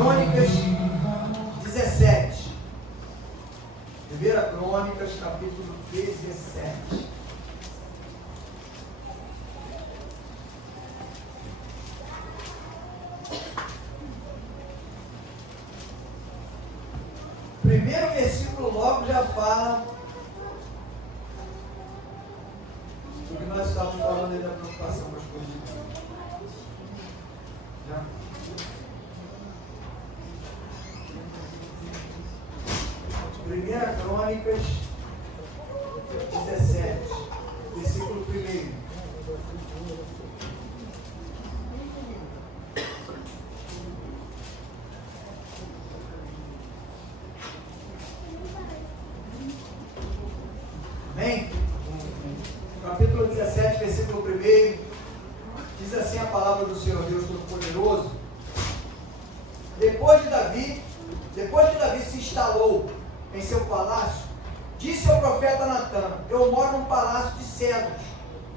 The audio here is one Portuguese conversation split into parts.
Crônicas 17. 1 Crônicas, capítulo 17. Primeiro versículo logo já fala do que nós estávamos falando aí da preocupação com as coisas de Deus. Já? Primeira Crônicas 17, versículo 1. Amém? Capítulo 17, versículo 1. Diz assim a palavra do Senhor Deus Todo-Poderoso. Depois de Davi se instalou em seu palácio, disse ao profeta Natã: eu moro num palácio de cedros,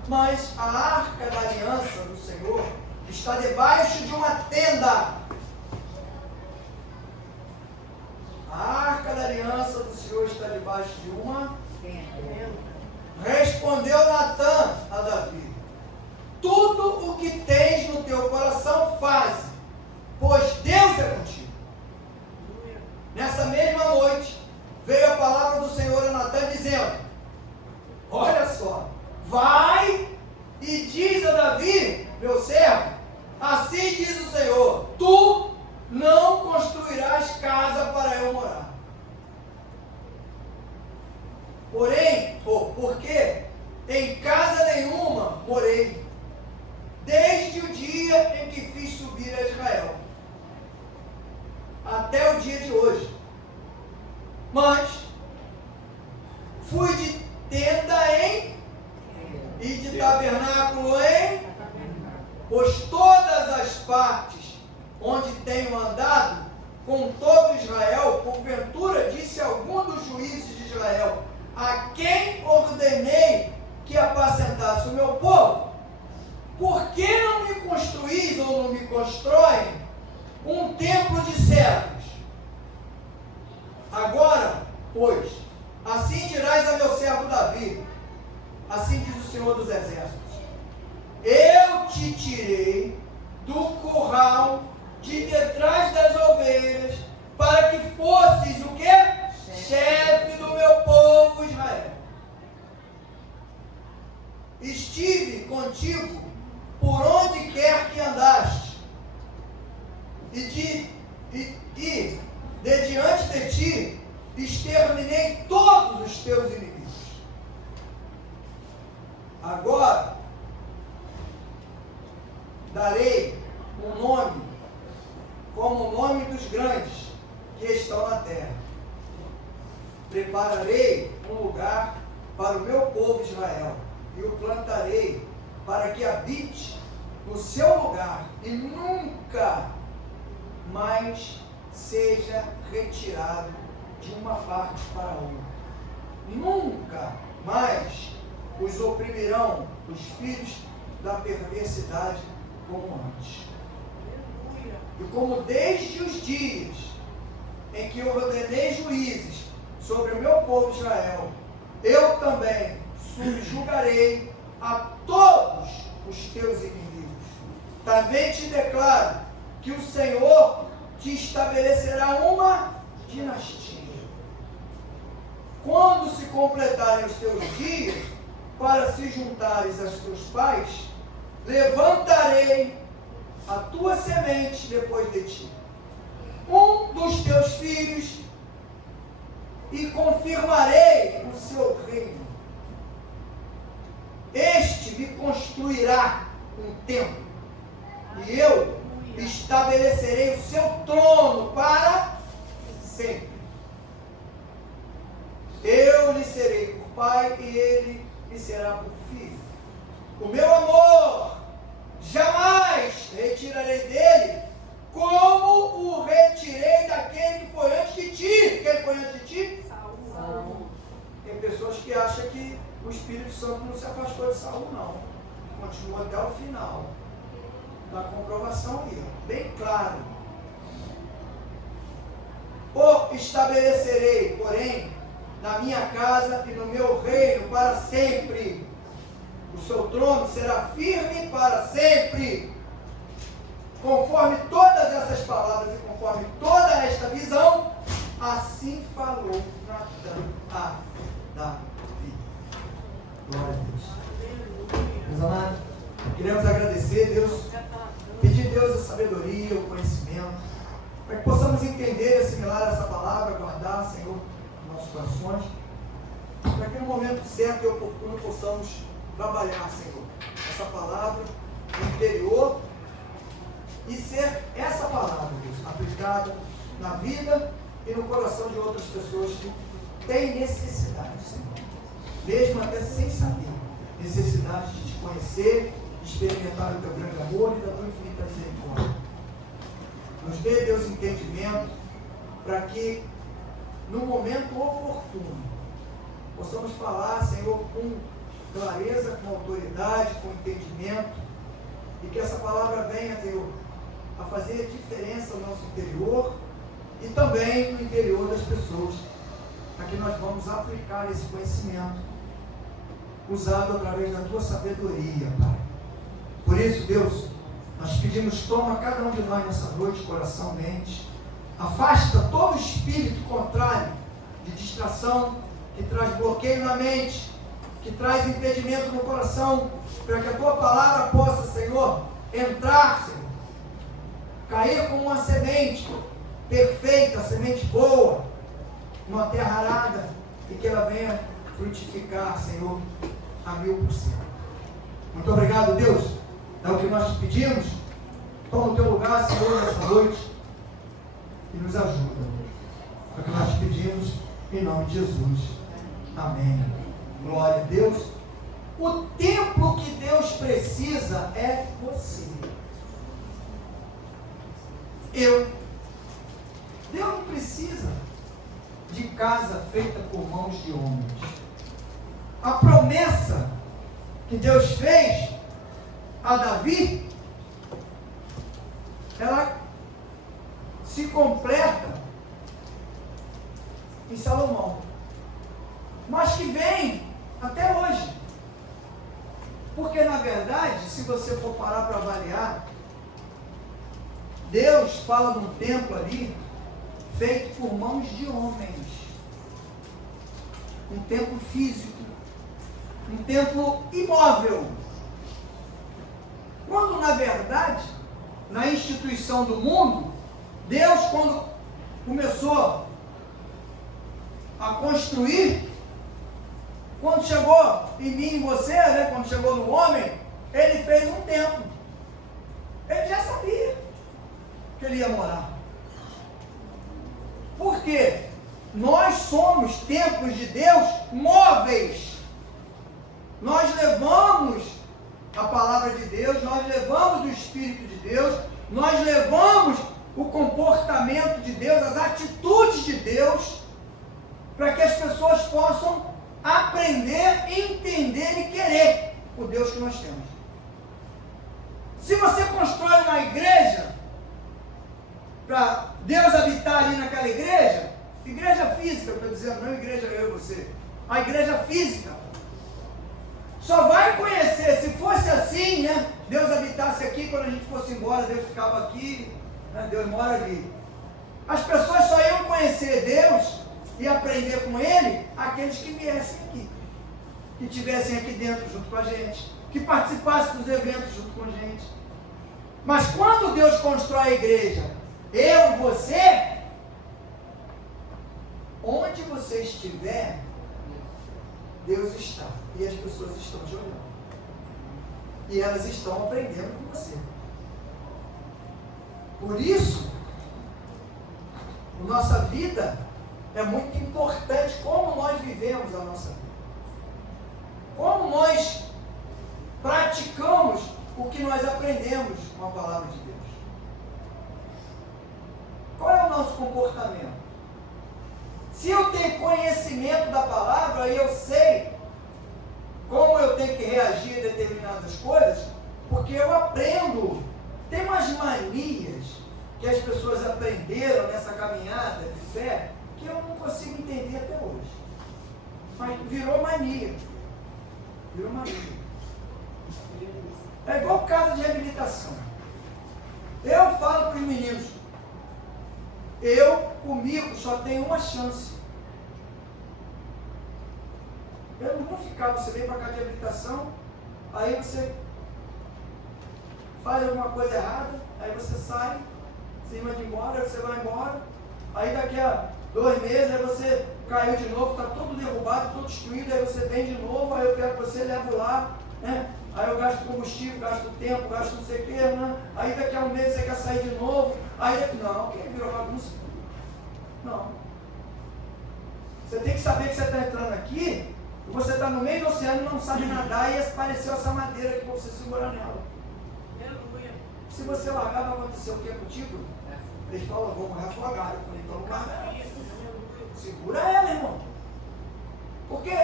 mas a arca da aliança do Senhor está debaixo de uma tenda. A arca da aliança do Senhor está debaixo de uma tenda. Respondeu Natã a Davi: tudo o que tens no teu coração faze, pois Deus é contigo. Nessa mesma noite veio a palavra do Senhor a Natã dizendo: olha só, vai e diz a Davi, meu servo, assim diz o Senhor: tu não construirás casa para eu morar. Porém, porque em casa nenhuma morei, desde o dia em que fiz subir a Israel, até o dia de hoje. Mas fui de tenda em e de tabernáculo em, pois todas as partes onde tenho andado com todo Israel, porventura disse algum dos juízes de Israel, a quem ordenei que apacentasse o meu povo: por que não me construís ou não me constroem um templo de cedros? Agora, pois, assim dirás a meu servo Davi, assim diz o Senhor dos Exércitos: eu te tirei do curral de detrás das ovelhas, para que fosses o quê? Chefe do meu povo Israel. Estive contigo por onde quer que andaste, e de diante de ti exterminei todos os teus inimigos. Agora darei um nome como o nome dos grandes que estão na terra. Prepararei um lugar para o meu povo Israel e o plantarei para que habite no seu lugar e nunca mais seja retirado de uma parte para outra. Nunca mais os oprimirão os filhos da perversidade como antes. E como desde os dias em que eu ordenei juízes sobre o meu povo Israel, eu também subjugarei a todos os teus inimigos. Também te declaro que o Senhor te estabelecerá uma dinastia. Quando se completarem os teus dias, para se juntares aos teus pais, levantarei a tua semente depois de ti, um dos teus filhos, e confirmarei o seu reino. Este me construirá um templo, e eu estabelecerei o seu trono para sempre. Eu lhe serei por pai e ele me será por filho. O meu amor jamais retirarei dele, como o retirei daquele que foi antes de ti. Quem foi antes de ti? Saul. Tem pessoas que acham que o Espírito Santo não se afastou de Saul, não. Continua até o final. Na comprovação aí, bem claro. estabelecerei, porém, na minha casa e no meu reino para sempre. O seu trono será firme para sempre. Conforme todas essas palavras e conforme toda esta visão, assim falou Natã a Davi. Glória a Deus. Meus amados, queremos agradecer, Deus, pedir a Deus a sabedoria, o conhecimento, para que possamos entender e assimilar essa palavra, guardar, Senhor, nos nossos corações, para que no momento certo e oportuno possamos trabalhar, Senhor, essa palavra no interior e ser essa palavra, Deus, aplicada na vida e no coração de outras pessoas que têm necessidade, Senhor, mesmo até sem saber, necessidade de te conhecer, de experimentar o teu grande amor e da tua infinita misericórdia. Nos dê, Deus, entendimento, para que no momento oportuno possamos falar, Senhor, com clareza, com autoridade, com entendimento, e que essa palavra venha, Senhor, a fazer diferença no nosso interior e também no interior das pessoas, para que nós vamos aplicar esse conhecimento usado através da tua sabedoria, Pai. Por isso, Deus, nós pedimos, toma cada um de nós nessa noite, coração, mente, afasta todo espírito contrário de distração, que traz bloqueio na mente, que traz impedimento no coração, para que a tua palavra possa, Senhor, entrar, Senhor, cair como uma semente perfeita, semente boa, numa terra arada, e que ela venha frutificar, Senhor, a 1000%. Muito obrigado, Deus. É o que nós te pedimos. Toma o teu lugar, Senhor, nessa noite e nos ajuda. É o que nós te pedimos em nome de Jesus. Amém. Glória a Deus. O templo que Deus precisa é você. Eu. Deus não precisa de casa feita por mãos de homens. A promessa que Deus fez a Davi, ela se completa em Salomão, mas que vem até hoje, porque na verdade, se você for parar para avaliar, Deus fala de um templo ali feito por mãos de homens, um templo físico, um templo imóvel, quando na verdade, na instituição do mundo, Deus, quando começou a construir, quando chegou em mim e em você, né, quando chegou no homem, ele fez um templo. Ele já sabia que ele ia morar. Por quê? Nós somos templos de Deus móveis. Nós levamos a palavra de Deus, nós levamos o Espírito de Deus, nós levamos o comportamento de Deus, as atitudes de Deus, para que as pessoas possam aprender, entender e querer o Deus que nós temos. Se você constrói uma igreja para Deus habitar ali naquela igreja, igreja física, eu estou dizendo, não igreja eu e você, a igreja física, só vai conhecer, se fosse assim, né, Deus habitasse aqui, quando a gente fosse embora, Deus ficava aqui, né, Deus mora ali. As pessoas só iam conhecer Deus e aprender com Ele, aqueles que viessem aqui, que estivessem aqui dentro junto com a gente, que participassem dos eventos junto com a gente. Mas quando Deus constrói a igreja, eu e você, onde você estiver, Deus está, e as pessoas estão te olhando, e elas estão aprendendo com você. Por isso, a nossa vida é muito importante, como nós vivemos a nossa vida, como nós praticamos o que nós aprendemos com a palavra de Deus. Qual é o nosso comportamento? Se eu tenho conhecimento da palavra e eu sei como eu tenho que reagir a determinadas coisas, porque eu aprendo. Tem umas manias que as pessoas aprenderam nessa caminhada de fé, que eu não consigo entender até hoje. Mas virou mania. Virou mania. É igual casa de reabilitação. Eu falo para os meninos, comigo, só tenho uma chance. Eu não vou ficar, você vem para casa de reabilitação, aí você faz alguma coisa errada, aí você sai, você vai embora, aí você vai embora, aí daqui a 2 meses, aí você caiu de novo, está tudo derrubado, tudo destruído, aí você vem de novo, aí eu quero que você leve lá, né? Aí eu gasto combustível, gasto tempo, gasto não sei o que, né? Aí daqui a 1 mês você quer sair de novo, aí não, quem virou bagunça? Não. Você tem que saber que você está entrando aqui, e você está no meio do oceano e não sabe nadar, e apareceu essa madeira aqui para você segurar nela. Aleluia. Se você largar, vai acontecer o que contigo? Eles falam, vou morrer afogado. Eu falei, então não larga. Segura ela, irmão. Porque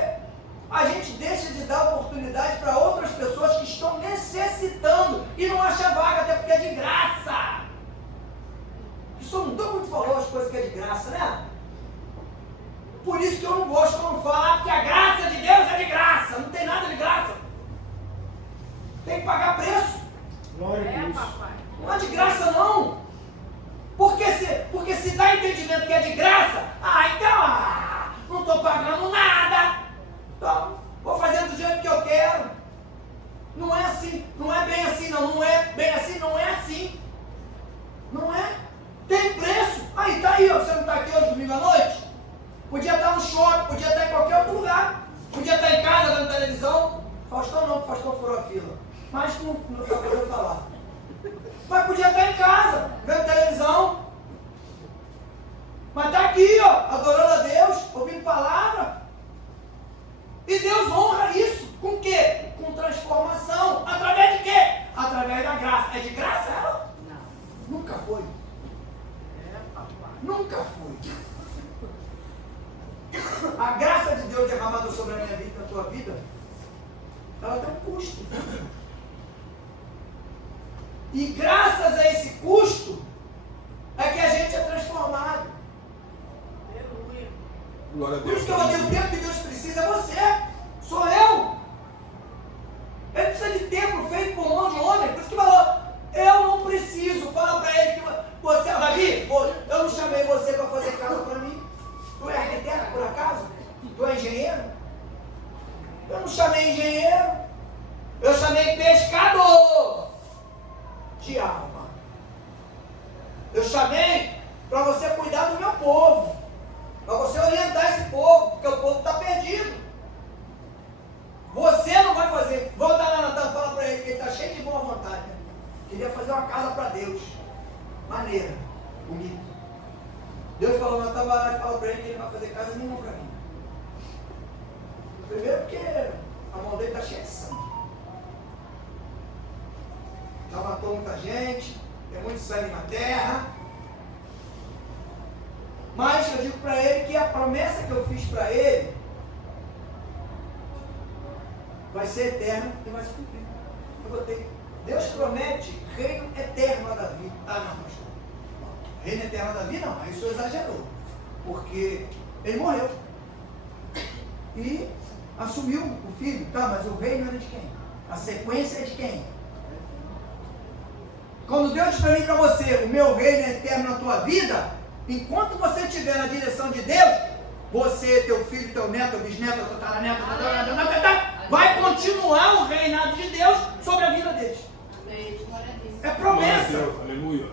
a gente deixa de dar oportunidade para outras pessoas que estão necessitando e não acha vaga, até porque é de graça. Isso não estou muito falando as coisas que é de graça, né? Por isso que eu não gosto quando falar, porque a graça de Deus é de graça. Não tem nada de graça. Tem que pagar preço. Glória a Deus. Papai. Não é de graça, não. Porque se dá entendimento que é de graça, então, não estou pagando nada. Então, vou fazer do jeito que eu quero. Não é assim, não é bem assim, não. Não é bem assim, não é assim. Não é? Tem preço. Aí, tá aí, ó. Você não está aqui hoje, domingo à noite? Podia estar no shopping, podia estar em qualquer outro lugar. Podia estar em casa, vendo televisão. Faustão não, Faustão furou a fila. Mas não está podendo falar. Mas podia estar em casa, vendo televisão. Mas está aqui, ó, adorando a Deus, ouvindo palavra. E Deus honra isso. Com o quê? Com transformação. Através de quê? Através da graça. É de graça ela? Não. Nunca foi. Nunca foi. A graça de Deus derramada sobre a minha vida e a tua vida, ela tem um custo. E graças a esse custo, é que a gente é transformado. Glória a Deus. Por isso que eu digo, o tempo que Deus precisa é você, sou eu. Ele precisa de tempo feito por mão de homem. Por isso que falou, eu não preciso. Fala para ele que você, Davi, eu não chamei você para fazer casa para mim. Tu é arquiteto, por acaso? Tu é engenheiro? Eu não chamei engenheiro. Eu chamei pescador de alma. Eu chamei para você cuidar do meu povo. Para você orientar esse povo, porque o povo está perdido. Você não vai fazer. Volta lá, Natan, fala para ele que ele está cheio de boa vontade. Né? Queria fazer uma casa para Deus. Maneira, bonita. Deus falou, Natan, vai lá e fala para ele que ele não vai fazer casa nenhuma para mim. Primeiro porque a mão dele está cheia de sangue. Já matou muita gente, tem muito sangue na terra. Mas eu digo para ele que a promessa que eu fiz para ele vai ser eterna e vai se cumprir. Eu botei, Deus promete reino eterno a Davi. Ah, não, pastor. Reino eterno a Davi não, aí o senhor exagerou. Porque ele morreu. E assumiu o filho. Tá, mas o reino era de quem? A sequência é de quem? Quando Deus diz para mim e para você, o meu reino é eterno na tua vida, enquanto você estiver na direção de Deus, você, teu filho, teu neto, teu bisneto, teu tataraneto, vai continuar o reinado de Deus sobre a vida deles. É promessa. Glória a Deus, aleluia.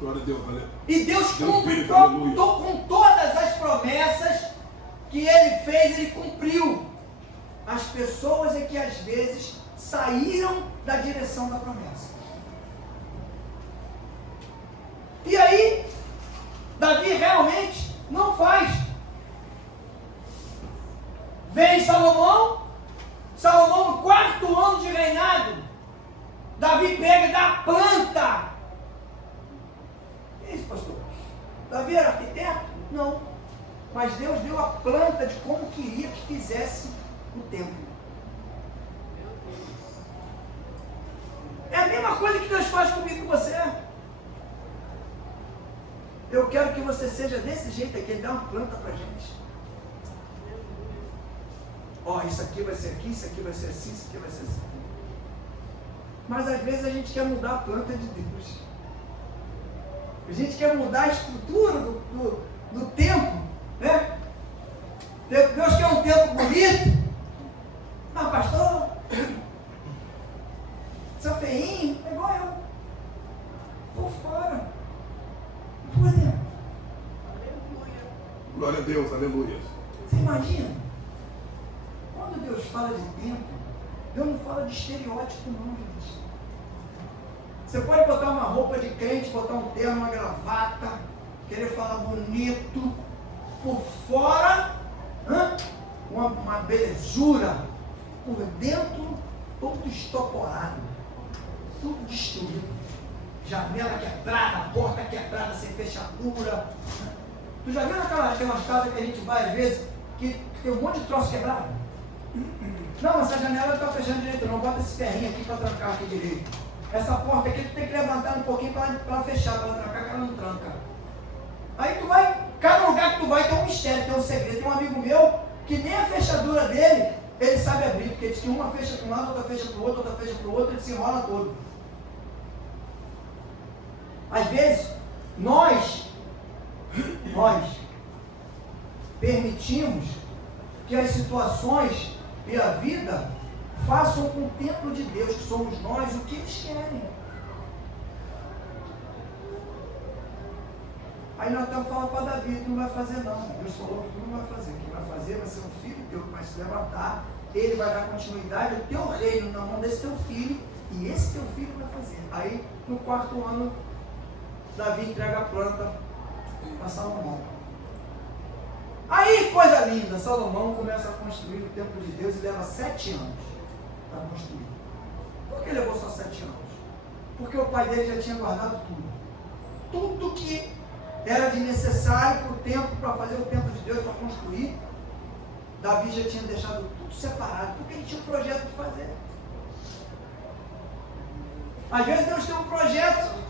Glória a Deus, aleluia. E Deus cumpre com todas as promessas que Ele fez, Ele cumpriu. As pessoas é que às vezes saíram da direção da promessa. E aí, Davi realmente não faz. Vem Salomão no 4º ano de reinado, Davi pega e dá planta. Que isso, pastor? Davi era arquiteto? Não. Mas Deus deu a planta de como queria que fizesse o templo. É a mesma coisa que Deus faz comigo e com você. Eu quero que você você seja desse jeito aqui, Ele dá uma planta para a gente. Ó, isso aqui vai ser aqui, isso aqui vai ser assim, isso aqui vai ser assim. Mas às vezes a gente quer mudar a planta de Deus. A gente quer mudar a estrutura do templo, né? Deus quer um templo bonito. Mas pastor, sou feinho, é igual eu. Por fora. Por dentro. Glória a Deus, aleluia. Você imagina? Quando Deus fala de templo, Deus não fala de estereótipo não, gente. Você pode botar uma roupa de crente, botar um terno, uma gravata, querer falar bonito, por fora, uma belezura, por dentro, todo estoporado, tudo destruído. Janela quebrada, porta quebrada, sem fechadura. Tu já viu aquelas casas que a gente vai às vezes, que tem um monte de troço quebrado? Não, essa janela não está fechando direito, não. Bota esse ferrinho aqui para trancar aqui direito. Essa porta aqui tu tem que levantar um pouquinho para fechar, para trancar, que ela não tranca. Aí tu vai, cada lugar que tu vai tem um mistério, tem um segredo. Tem um amigo meu que nem a fechadura dele, ele sabe abrir, porque ele diz que uma fecha para um lado, outra fecha para o outro, outra fecha para o outro, ele se enrola todo. Às vezes, nós permitimos que as situações e a vida façam com o templo de Deus, que somos nós, o que eles querem. Aí nós estamos falando para Davi, tu não vai fazer não. Deus falou que tu não vai fazer. Quem vai fazer vai ser um filho teu que vai se levantar, ele vai dar continuidade ao teu reino na mão desse teu filho, e esse teu filho vai fazer. Aí, no 4º ano, Davi entrega a planta para Salomão. Aí, coisa linda, Salomão começa a construir o templo de Deus e leva 7 anos para construir. Por que levou só 7 anos? Porque o pai dele já tinha guardado tudo. Tudo que era de necessário para o templo, para fazer o templo de Deus, para construir, Davi já tinha deixado tudo separado, porque ele tinha um projeto de fazer. Às vezes Deus tem um projeto,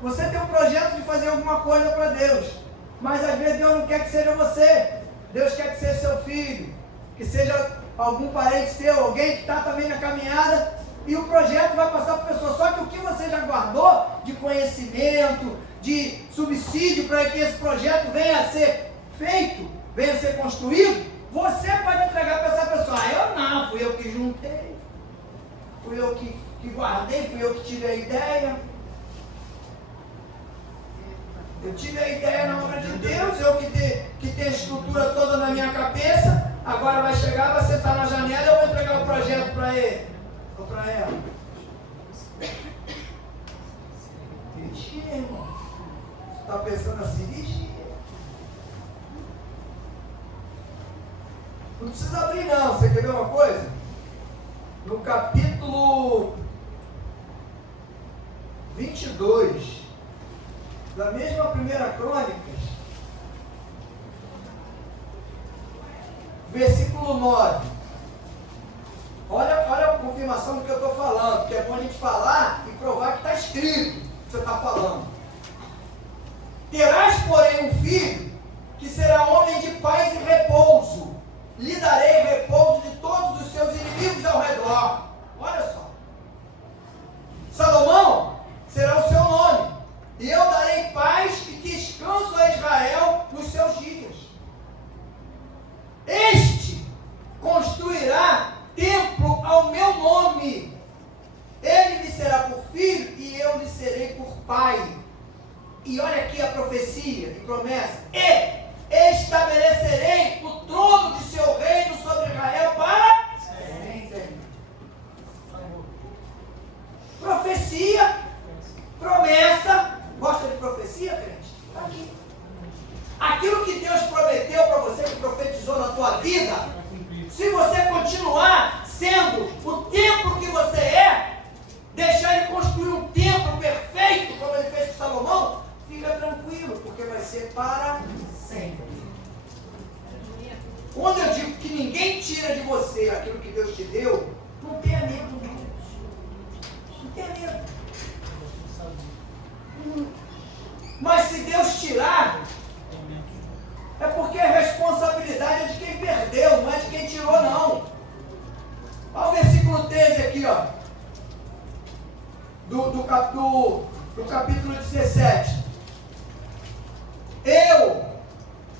você tem um projeto de fazer alguma coisa para Deus, mas às vezes Deus não quer que seja você, Deus quer que seja seu filho, que seja algum parente seu, alguém que está também na caminhada, e o projeto vai passar para a pessoa. Só que o que você já guardou de conhecimento, de subsídio para que esse projeto venha a ser feito, venha a ser construído, você pode entregar para essa pessoa. Eu não, fui eu que juntei, fui eu que guardei, fui eu que tive a ideia. Eu tive a ideia na obra de Deus, eu que tenho a estrutura toda na minha cabeça, agora vai chegar, vai sentar na janela e eu vou entregar o projeto para ele, ou para ela. Vigia, irmão. Você está pensando assim, vigia. Não precisa abrir não, você quer ver uma coisa? No capítulo 22, da mesma 1 Crônicas, versículo 9. Olha a confirmação do que eu estou falando, porque é bom a gente falar e provar que está escrito o que você está falando. Terás, porém, um filho que será homem de paz e repouso. Lhe darei repouso de todos os seus inimigos ao redor. Olha só. Salomão será o seu nome. E eu darei paz e descanso a Israel nos seus dias. Este construirá templo ao meu nome. Ele me será por filho e eu lhe serei por pai. E olha aqui a profecia e promessa. E estabelecerei o trono de seu reino sobre Israel para sempre. Profecia, promessa. Gosta de profecia, crente? Está aqui. Aquilo que Deus prometeu para você, que profetizou na tua vida, se você continuar sendo o templo que você é, deixar ele construir um templo perfeito, como ele fez com Salomão, fica tranquilo, porque vai ser para sempre. Quando eu digo que ninguém tira de você aquilo que Deus te deu, não tenha medo, não. Não tenha medo. Mas se Deus tirar, aqui, ó, do capítulo 17. Eu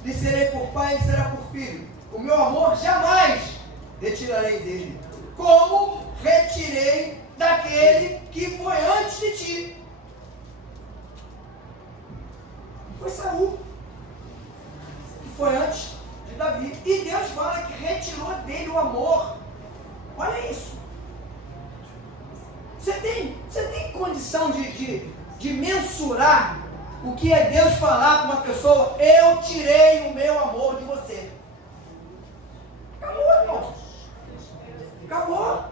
lhe serei por pai, ele será por filho. O meu amor jamais retirarei dele, como retirei daquele que foi antes de ti. Foi Saul, que foi antes de Davi. E Deus fala que retirou dele o amor. Olha isso. Você tem condição de mensurar o que é Deus falar com uma pessoa? Eu tirei o meu amor de você. Acabou, irmão. Acabou.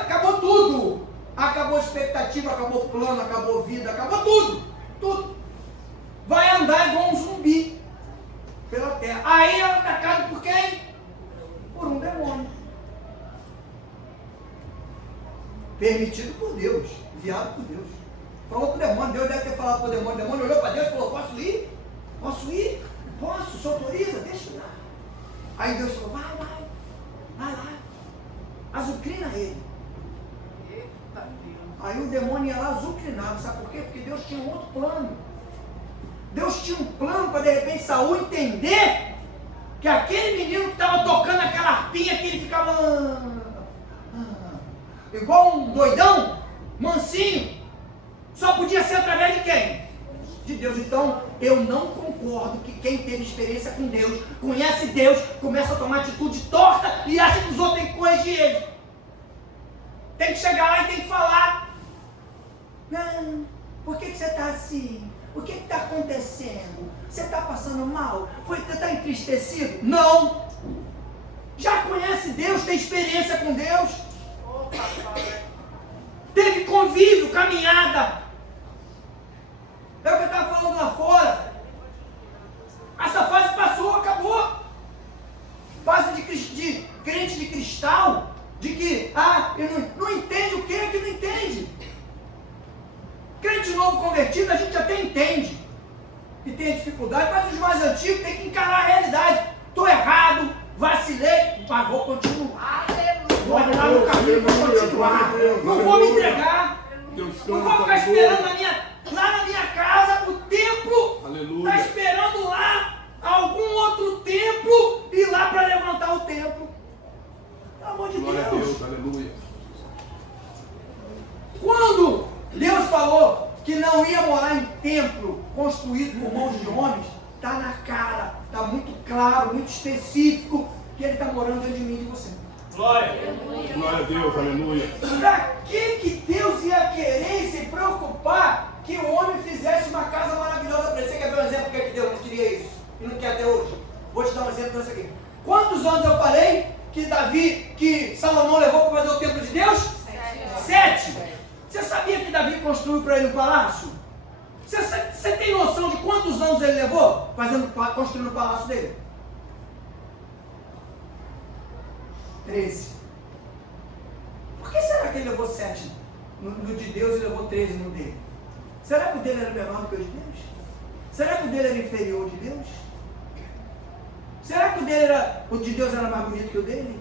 Acabou tudo. Acabou expectativa, acabou plano, acabou vida, acabou tudo. Tudo. Vai andar igual um zumbi pela terra. Aí ela é atacada por quem? Por um demônio. Permitido por Deus, enviado por Deus. Falou com o demônio, Deus deve ter falado com o demônio olhou para Deus e falou, posso ir? Posso ir? Posso? Se autoriza? Deixa eu ir lá. Aí Deus falou, vai lá, azucrina ele. Aí o demônio ia lá azucrinado, sabe por quê? Porque Deus tinha um outro plano. Deus tinha um plano para de repente Saul entender que aquele menino que estava tocando aquela harpinha que ele ficava igual um doidão, mansinho, só podia ser através de quem? De Deus. Então, eu não concordo que quem teve experiência com Deus, conhece Deus, começa a tomar atitude torta e acha que os outros têm que corrigir ele. Tem que chegar lá e tem que falar. Não, por que você está assim? O que está acontecendo? Você está passando mal? Você está entristecido? Não! Já conhece Deus, tem experiência com Deus? Teve convívio, caminhada. É o que eu estava falando lá fora. Essa fase passou, acabou. Fase de crente de cristal, de que, eu não entende o que é que não entende. Crente novo convertido, a gente até entende que tem dificuldade, mas os mais antigos têm que encarar a realidade. Estou errado, vacilei, mas vou continuar. Vou andar no caminho, vou continuar. Não vou me entregar. Não vou ficar esperando lá na minha casa, o templo está esperando lá algum outro templo ir lá para levantar o templo. Pelo amor de Deus. Aleluia. Quando Deus falou que não ia morar em templo construído por mãos de homens, está na cara, está muito claro, muito específico que Ele está morando dentro de mim e de você. Glória. Glória a Deus, aleluia. Para que Deus ia querer se preocupar que o homem fizesse uma casa maravilhosa para ele? Você quer ver um exemplo que Deus não queria isso e não quer até hoje? Vou te dar um exemplo desse aqui. Quantos anos eu falei que Salomão levou para fazer o templo de Deus? 7. Você sabia que Davi construiu para ele um palácio? Você tem noção de quantos anos ele levou construindo o palácio dele? 13. Por que será que ele levou 7 no de Deus e levou 13 no dele? Será que o dele era menor do que o de Deus? Será que o dele era inferior ao de Deus? Será que o de Deus era mais bonito que o dele?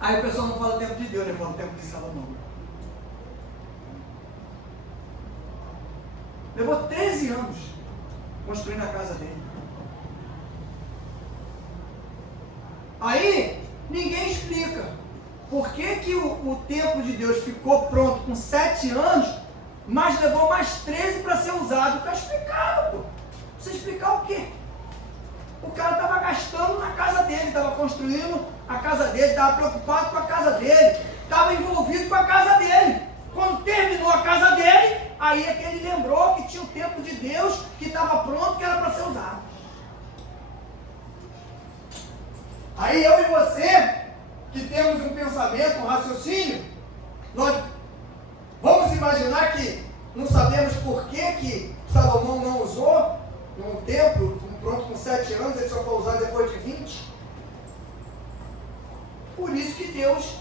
Aí o pessoal não fala o tempo de Deus, né? Fala o tempo de Salomão. Levou 13 anos construindo a casa dele. Aí, ninguém explica por que o templo de Deus ficou pronto com 7 anos, mas levou mais 13 para ser usado. Está explicado, pô. Você explicar o quê? O cara estava gastando na casa dele, estava construindo a casa dele, estava preocupado com a casa dele, estava envolvido com a casa dele. Quando terminou a casa dele, aí é que ele lembrou que tinha o templo de Deus, que estava pronto, que era para ser usado. Aí eu e você, que temos um pensamento, um raciocínio, nós vamos imaginar que não sabemos por que Salomão não usou um templo pronto com 7 anos, ele só foi usar depois de 20. Por isso que Deus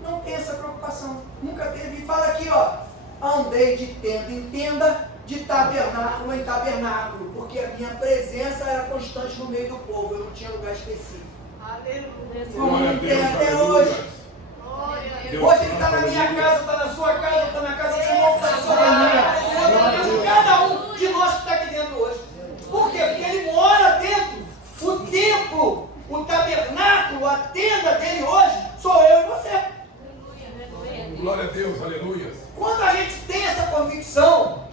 não tem essa preocupação, nunca teve. E fala aqui, ó, andei de tenda em tenda, de tabernáculo em tabernáculo, porque porque a minha presença era constante no meio do povo, eu não tinha lugar específico. Aleluia. Como Glória a não Deus, tem até aleluia. hoje. Deus Hoje ele está santo, na minha aleluia. casa, está na sua casa, está na casa do irmão, está na sua família. Cada um de nós que está aqui dentro hoje. Por quê? Porque ele mora dentro. O templo, o tabernáculo, a tenda dele hoje, sou eu e você. Glória a Deus, aleluia. Quando a gente tem essa convicção,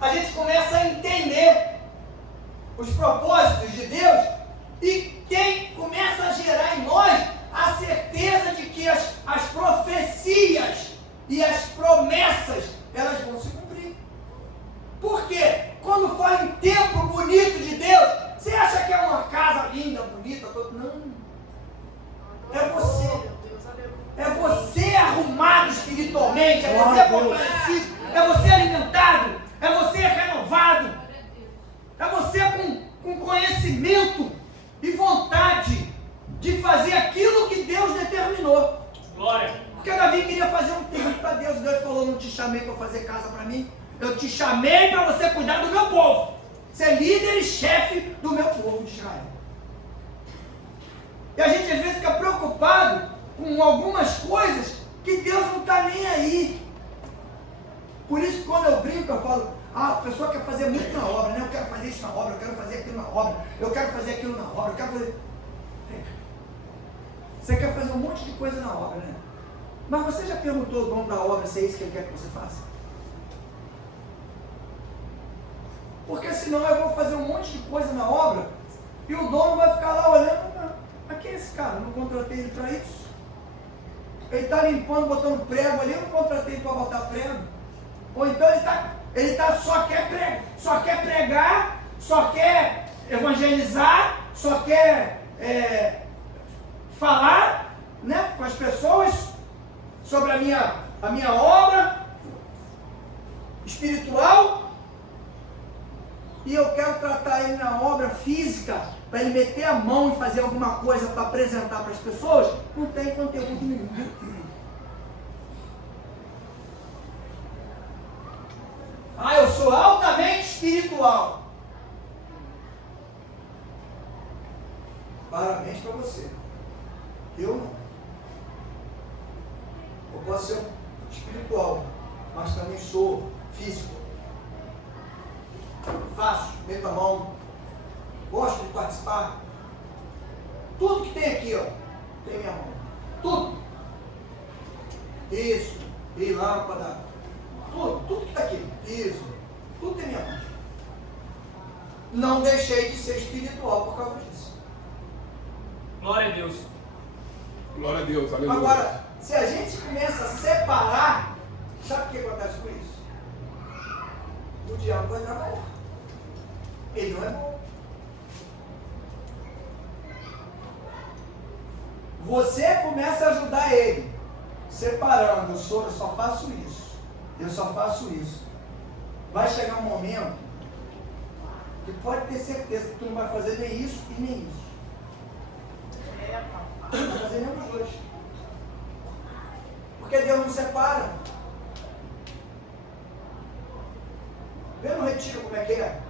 a gente começa a entender os propósitos de Deus e começa a gerar em nós a certeza de que as profecias e as promessas, elas vão se cumprir. Por quê? Quando fala em templo bonito de Deus, você acha que é uma casa linda, bonita? Não. É você. É você arrumado espiritualmente, é você fortalecido, é você alimentado, é você renovado, é você com conhecimento e vontade de fazer aquilo que Deus determinou. Glória. Porque Davi queria fazer um templo para Deus. Deus falou: não te chamei para fazer casa para mim, eu te chamei para você cuidar do meu povo, ser líder e chefe do meu povo de Israel. E a gente às vezes fica preocupado com algumas coisas que Deus não está nem aí. Por isso que quando eu brinco, eu falo: a pessoa quer fazer muito na obra, né? Eu quero fazer isso na obra, eu quero fazer aquilo na obra, eu quero fazer aquilo na obra, eu quero fazer... Você quer fazer um monte de coisa na obra, né? Mas você já perguntou ao dono da obra se é isso que ele quer que você faça? Porque senão eu vou fazer um monte de coisa na obra e o dono vai ficar lá olhando: mas quem é esse cara? Eu não contratei ele para isso. Ele está limpando, botando prego ali, eu não contratei ele para botar prego. Ou então ele só quer pregar, só quer evangelizar, só quer falar, né, com as pessoas sobre a minha obra espiritual, e eu quero tratar ele na obra física, para ele meter a mão e fazer alguma coisa para apresentar para as pessoas. Não tem conteúdo nenhum. Eu sou altamente espiritual. Parabéns para você. Eu não. Eu posso ser espiritual, mas também sou físico. Faço, meto a mão, gosto de participar. Tudo que tem aqui, ó, tem minha mão. Tudo. Isso, e lâmpada, tudo que está aqui. Isso, tudo tem minha mão. Não deixei de ser espiritual por causa disso. Glória a Deus. Glória a Deus, aleluia. Agora, se a gente começa a separar, sabe o que acontece com isso? O diabo vai trabalhar. Ele não é bom. Você começa a ajudar ele, separando: eu só faço isso, eu só faço isso. Vai chegar um momento que pode ter certeza que tu não vai fazer nem isso e nem isso. Não vai fazer nem os dois. Porque Deus não separa. Vê no retiro como é que é.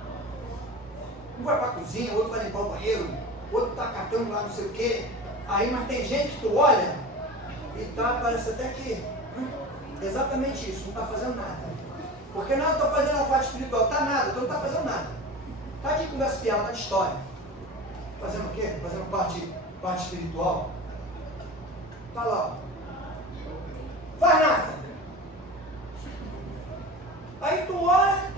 Um vai para a cozinha, outro vai limpar o banheiro, outro está catando lá não sei o quê. Aí, mas tem gente que tu olha e parece até que exatamente isso, não está fazendo nada. Porque não, eu estou fazendo a parte espiritual, está nada, tu não está fazendo nada. Está de conversa fiel, está de história. Fazendo o quê? Fazendo parte espiritual. Está lá, ó. Faz nada. Aí tu olha,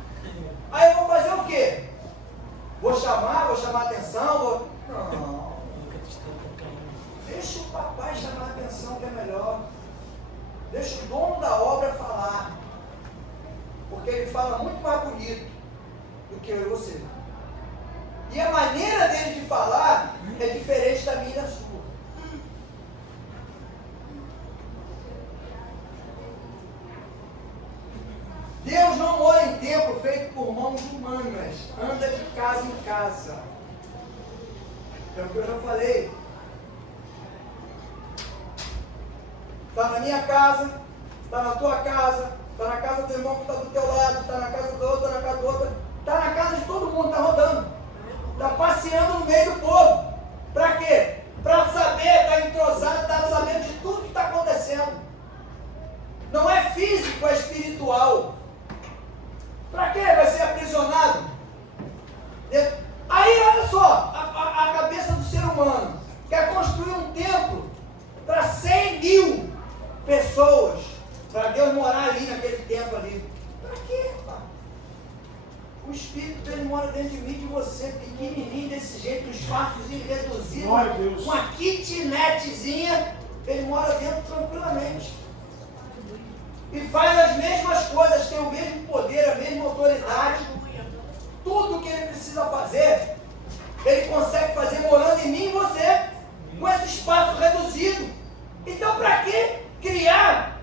aí eu vou fazer o quê? Vou chamar atenção, Não. Deixa o papai chamar a atenção, que é melhor. Deixa o dono da obra falar. Porque ele fala muito mais bonito do que eu e você. E a maneira dele de falar é diferente da minha e da sua. Deus não mora em templo feito por mãos humanas. Anda de casa em casa. É o que eu já falei. Está na minha casa, está na tua casa, está na casa do irmão que está do teu lado, está na casa do outro, está na casa do outro. Está na casa de todo mundo, está rodando. Está passeando no meio do povo. Para quê? Para saber, está entrosado, está sabendo de tudo que está acontecendo. Não é físico, é espiritual. Para quê? Vai ser aprisionado. Aí, olha só, a cabeça do ser humano quer construir um templo para 100.000 pessoas, para Deus morar ali naquele templo ali. Para quê, pá? O Espírito, ele mora dentro de mim, de você, pequenininho desse jeito, um espaçozinho reduzido, uma kitnetzinha, ele mora dentro tranquilamente. E faz as mesmas coisas, tem o mesmo poder, a mesma autoridade. Tudo que ele precisa fazer, ele consegue fazer morando em mim e você, com esse espaço reduzido. Então, para que criar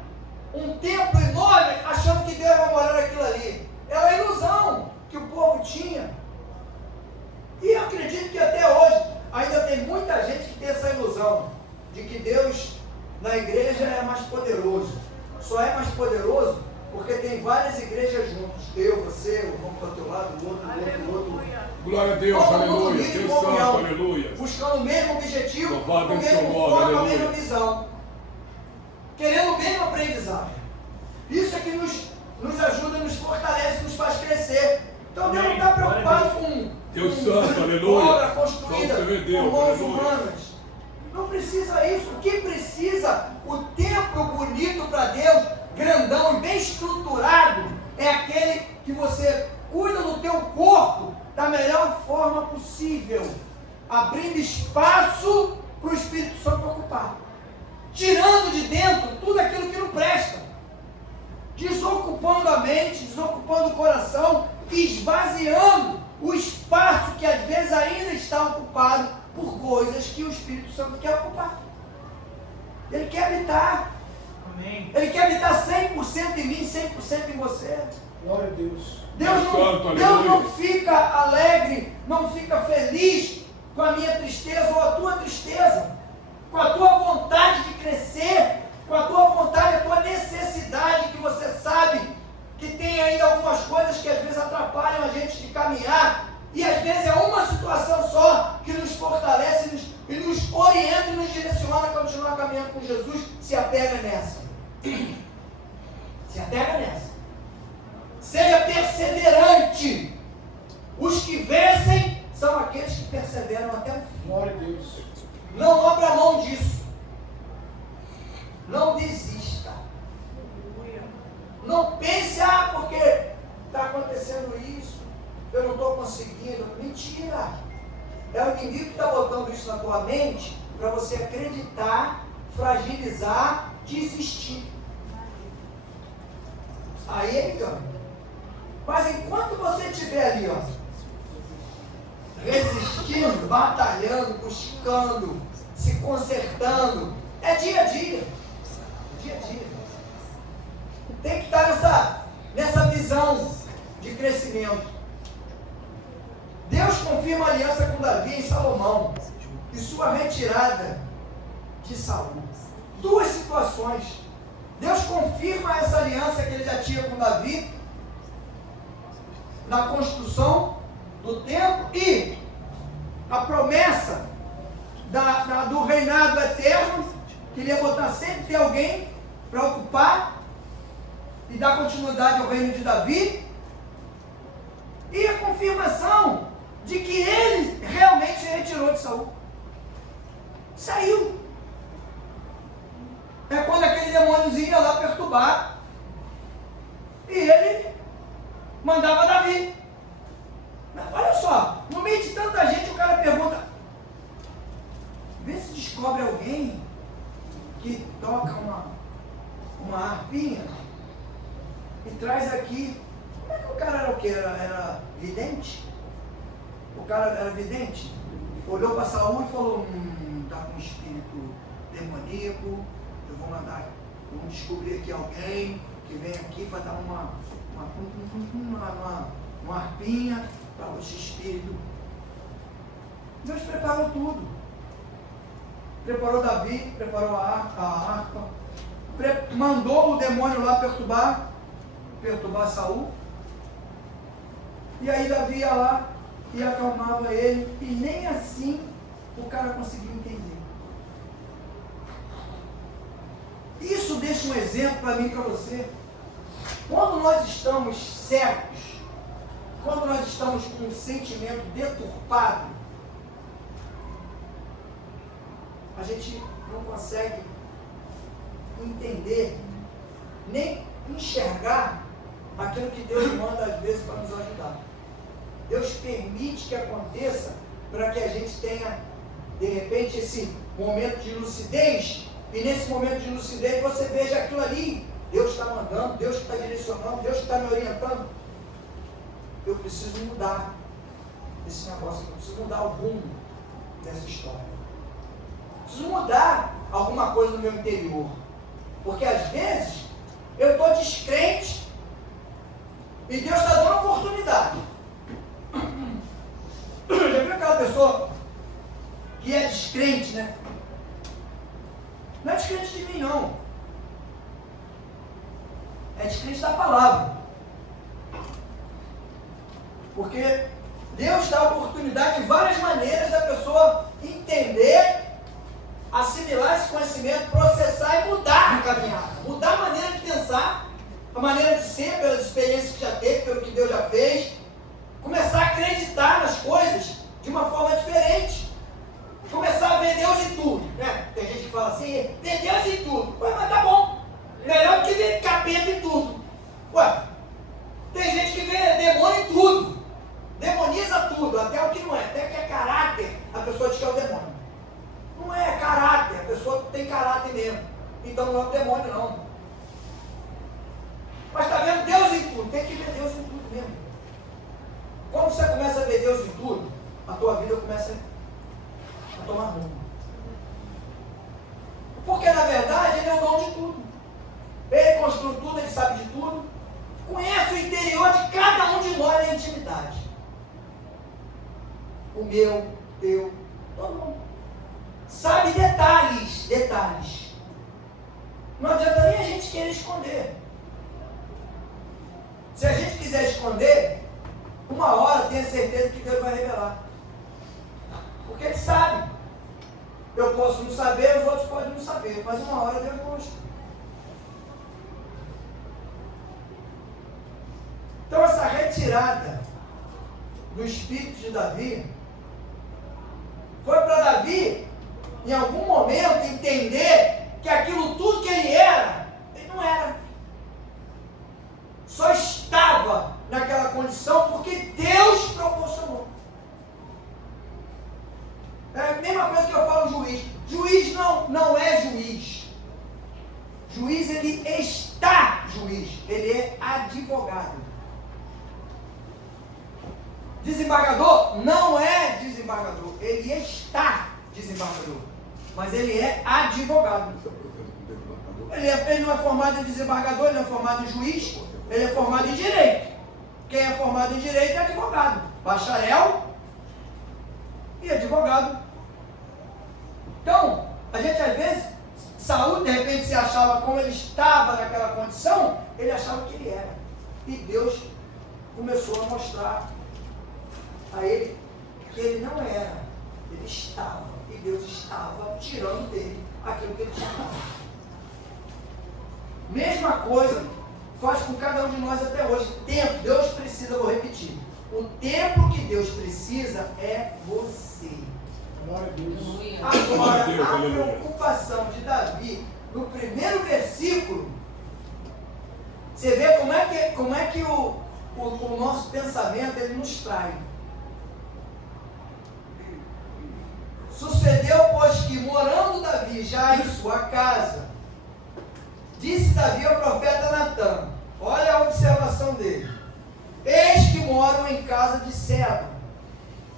um templo enorme, achando que Deus vai morar naquilo ali? É uma ilusão que o povo tinha. E eu acredito que até hoje ainda tem muita gente que tem essa ilusão de que Deus na igreja é mais poderoso. Só é mais poderoso porque tem várias igrejas juntos. Eu, você, o irmão para o teu lado, o outro. Glória a Deus, aleluia. Deus santo, aleluia. Buscando o mesmo objetivo, Louvado o seja o mesmo nome, foco, a aleluia. mesma visão. Querendo o mesmo aprendizado. Isso é que nos ajuda, nos fortalece, nos faz crescer. Então Deus não está preocupado com Deus santo, aleluia. obra construída Deus, com mãos aleluia. humanas. Não precisa isso. O que precisa, o templo bonito para Deus, grandão e bem estruturado, é aquele que você cuida do teu corpo da melhor forma possível, abrindo espaço para o Espírito Santo ocupar, tirando de dentro tudo aquilo que não presta, desocupando a mente, desocupando o coração, esvaziando o espaço que às vezes ainda está ocupado por coisas que o Espírito Santo quer ocupar. Ele quer habitar. Amém. Ele quer habitar 100% em mim, 100% em você. Glória a Deus. Deus não fica alegre, não fica feliz com a minha tristeza ou a tua tristeza, com a tua vontade de crescer, com a tua vontade, a tua necessidade, que você sabe que tem ainda algumas coisas que às vezes atrapalham a gente de caminhar, e às vezes é uma situação só que nos fortalece e nos orienta e nos direciona a continuar caminhando com Jesus. Se apega nessa. Se apega nessa. Seja perseverante. Os que vencem são aqueles que perseveram até o fim. Glória a Deus. Não abra mão disso. Não desista. Não pense, porque está acontecendo isso, eu não estou conseguindo. Mentira. É o inimigo que está botando isso na tua mente para você acreditar, fragilizar, desistir. Aí ele ganha. Mas enquanto você estiver ali, resistindo, batalhando, buscando, se consertando, é dia a dia. Dia a dia. Tem que estar nessa visão de crescimento. Deus confirma a aliança com Davi e Salomão e sua retirada de Saul. Duas situações. Deus confirma essa aliança que ele já tinha com Davi na construção do templo e a promessa do reinado eterno, que ele ia botar sempre ter alguém para ocupar e dar continuidade ao reino de Davi, e a confirmação de que ele realmente se retirou de Saul. Saiu. É quando aquele demôniozinho ia lá perturbar e ele mandava Davi. Mas olha só, no meio de tanta gente o cara pergunta, vê se descobre alguém que toca uma harpinha e traz aqui. Como é que o cara era o quê? Era vidente? O cara era vidente? Olhou para Saul e falou, está com um espírito demoníaco, eu vou mandar, vamos descobrir aqui alguém que vem aqui para dar uma harpinha para esse espírito. Deus preparou tudo. Preparou Davi, preparou a harpa, mandou o demônio lá perturbar Saul. E aí Davi ia lá e acalmava ele, e nem assim o cara conseguia entender. Isso deixa um exemplo para mim e para você. Quando nós estamos cegos, quando nós estamos com um sentimento deturpado, a gente não consegue entender, nem enxergar aquilo que Deus manda às vezes para nos ajudar. Deus permite que aconteça para que a gente tenha, de repente, esse momento de lucidez, e nesse momento de lucidez você veja aquilo ali. Deus está mandando, Deus está direcionando, Deus está me orientando. Eu preciso mudar esse negócio, eu preciso mudar o rumo dessa história. Eu preciso mudar alguma coisa no meu interior. Porque às vezes eu estou descrente e Deus está dando oportunidade. Já viu aquela pessoa que é descrente, né? Não é descrente de mim, não. É descrente da palavra. Porque Deus dá oportunidade de várias maneiras da pessoa entender, assimilar esse conhecimento, processar e mudar a caminhada. Mudar a maneira de pensar, a maneira de ser, pelas experiências que já teve, pelo que Deus já fez. Começar a acreditar nas coisas de uma forma diferente. Começar a ver Deus em tudo, né? Tem gente que fala assim, ver Deus em tudo. Ué, mas tá bom. Melhor do que ver capeta em tudo. Ué, tem gente que vê demônio em tudo. Demoniza tudo, até o que não é. Até que é caráter, a pessoa diz que é o demônio. Não é caráter, a pessoa tem caráter mesmo. Então não é o demônio, não. Mas está vendo Deus em tudo, tem que ver Deus em tudo mesmo. Quando você começa a ver Deus em tudo, a tua vida começa a tomar rumo. Porque na verdade Ele é o dono de tudo. Ele construiu tudo, Ele sabe de tudo. Conhece o interior de cada um de nós na intimidade. O meu, teu, todo mundo. Sabe detalhes, detalhes. Não adianta nem a gente querer esconder. Se a gente quiser esconder, uma hora tenha certeza que Deus vai revelar. Porque Ele sabe. Eu posso não saber, os outros podem não saber, mas uma hora Deus mostra. Então essa retirada do espírito de Davi foi para Davi, em algum momento, entender que aquilo tudo que ele não era. Só estava naquela condição porque Deus proporcionou. É a mesma coisa que eu falo juiz. Juiz não é juiz. Juiz, ele está juiz. Ele é advogado. Desembargador não é desembargador. Ele está desembargador. Mas ele é advogado. Ele não é formado em desembargador, ele não é formado em juiz, ele é formado em direito. Quem é formado em direito é advogado. Bacharel e advogado. Então, a gente às vezes, Saul de repente se achava como ele estava naquela condição, ele achava que ele era. E Deus começou a mostrar a ele que ele não era, ele estava. E Deus estava tirando dele aquilo que ele tinha dado. Mesma coisa faz com cada um de nós até hoje. Tempo, Deus precisa, vou repetir. O tempo que Deus precisa é você. Glória a Deus. Agora, a preocupação de Davi, no primeiro versículo, você vê como é que o nosso pensamento ele nos trai. Sucedeu, pois, que morando Davi já em sua casa, disse Davi ao profeta Natã, olha a observação dele, eis que moram em casa de cedro,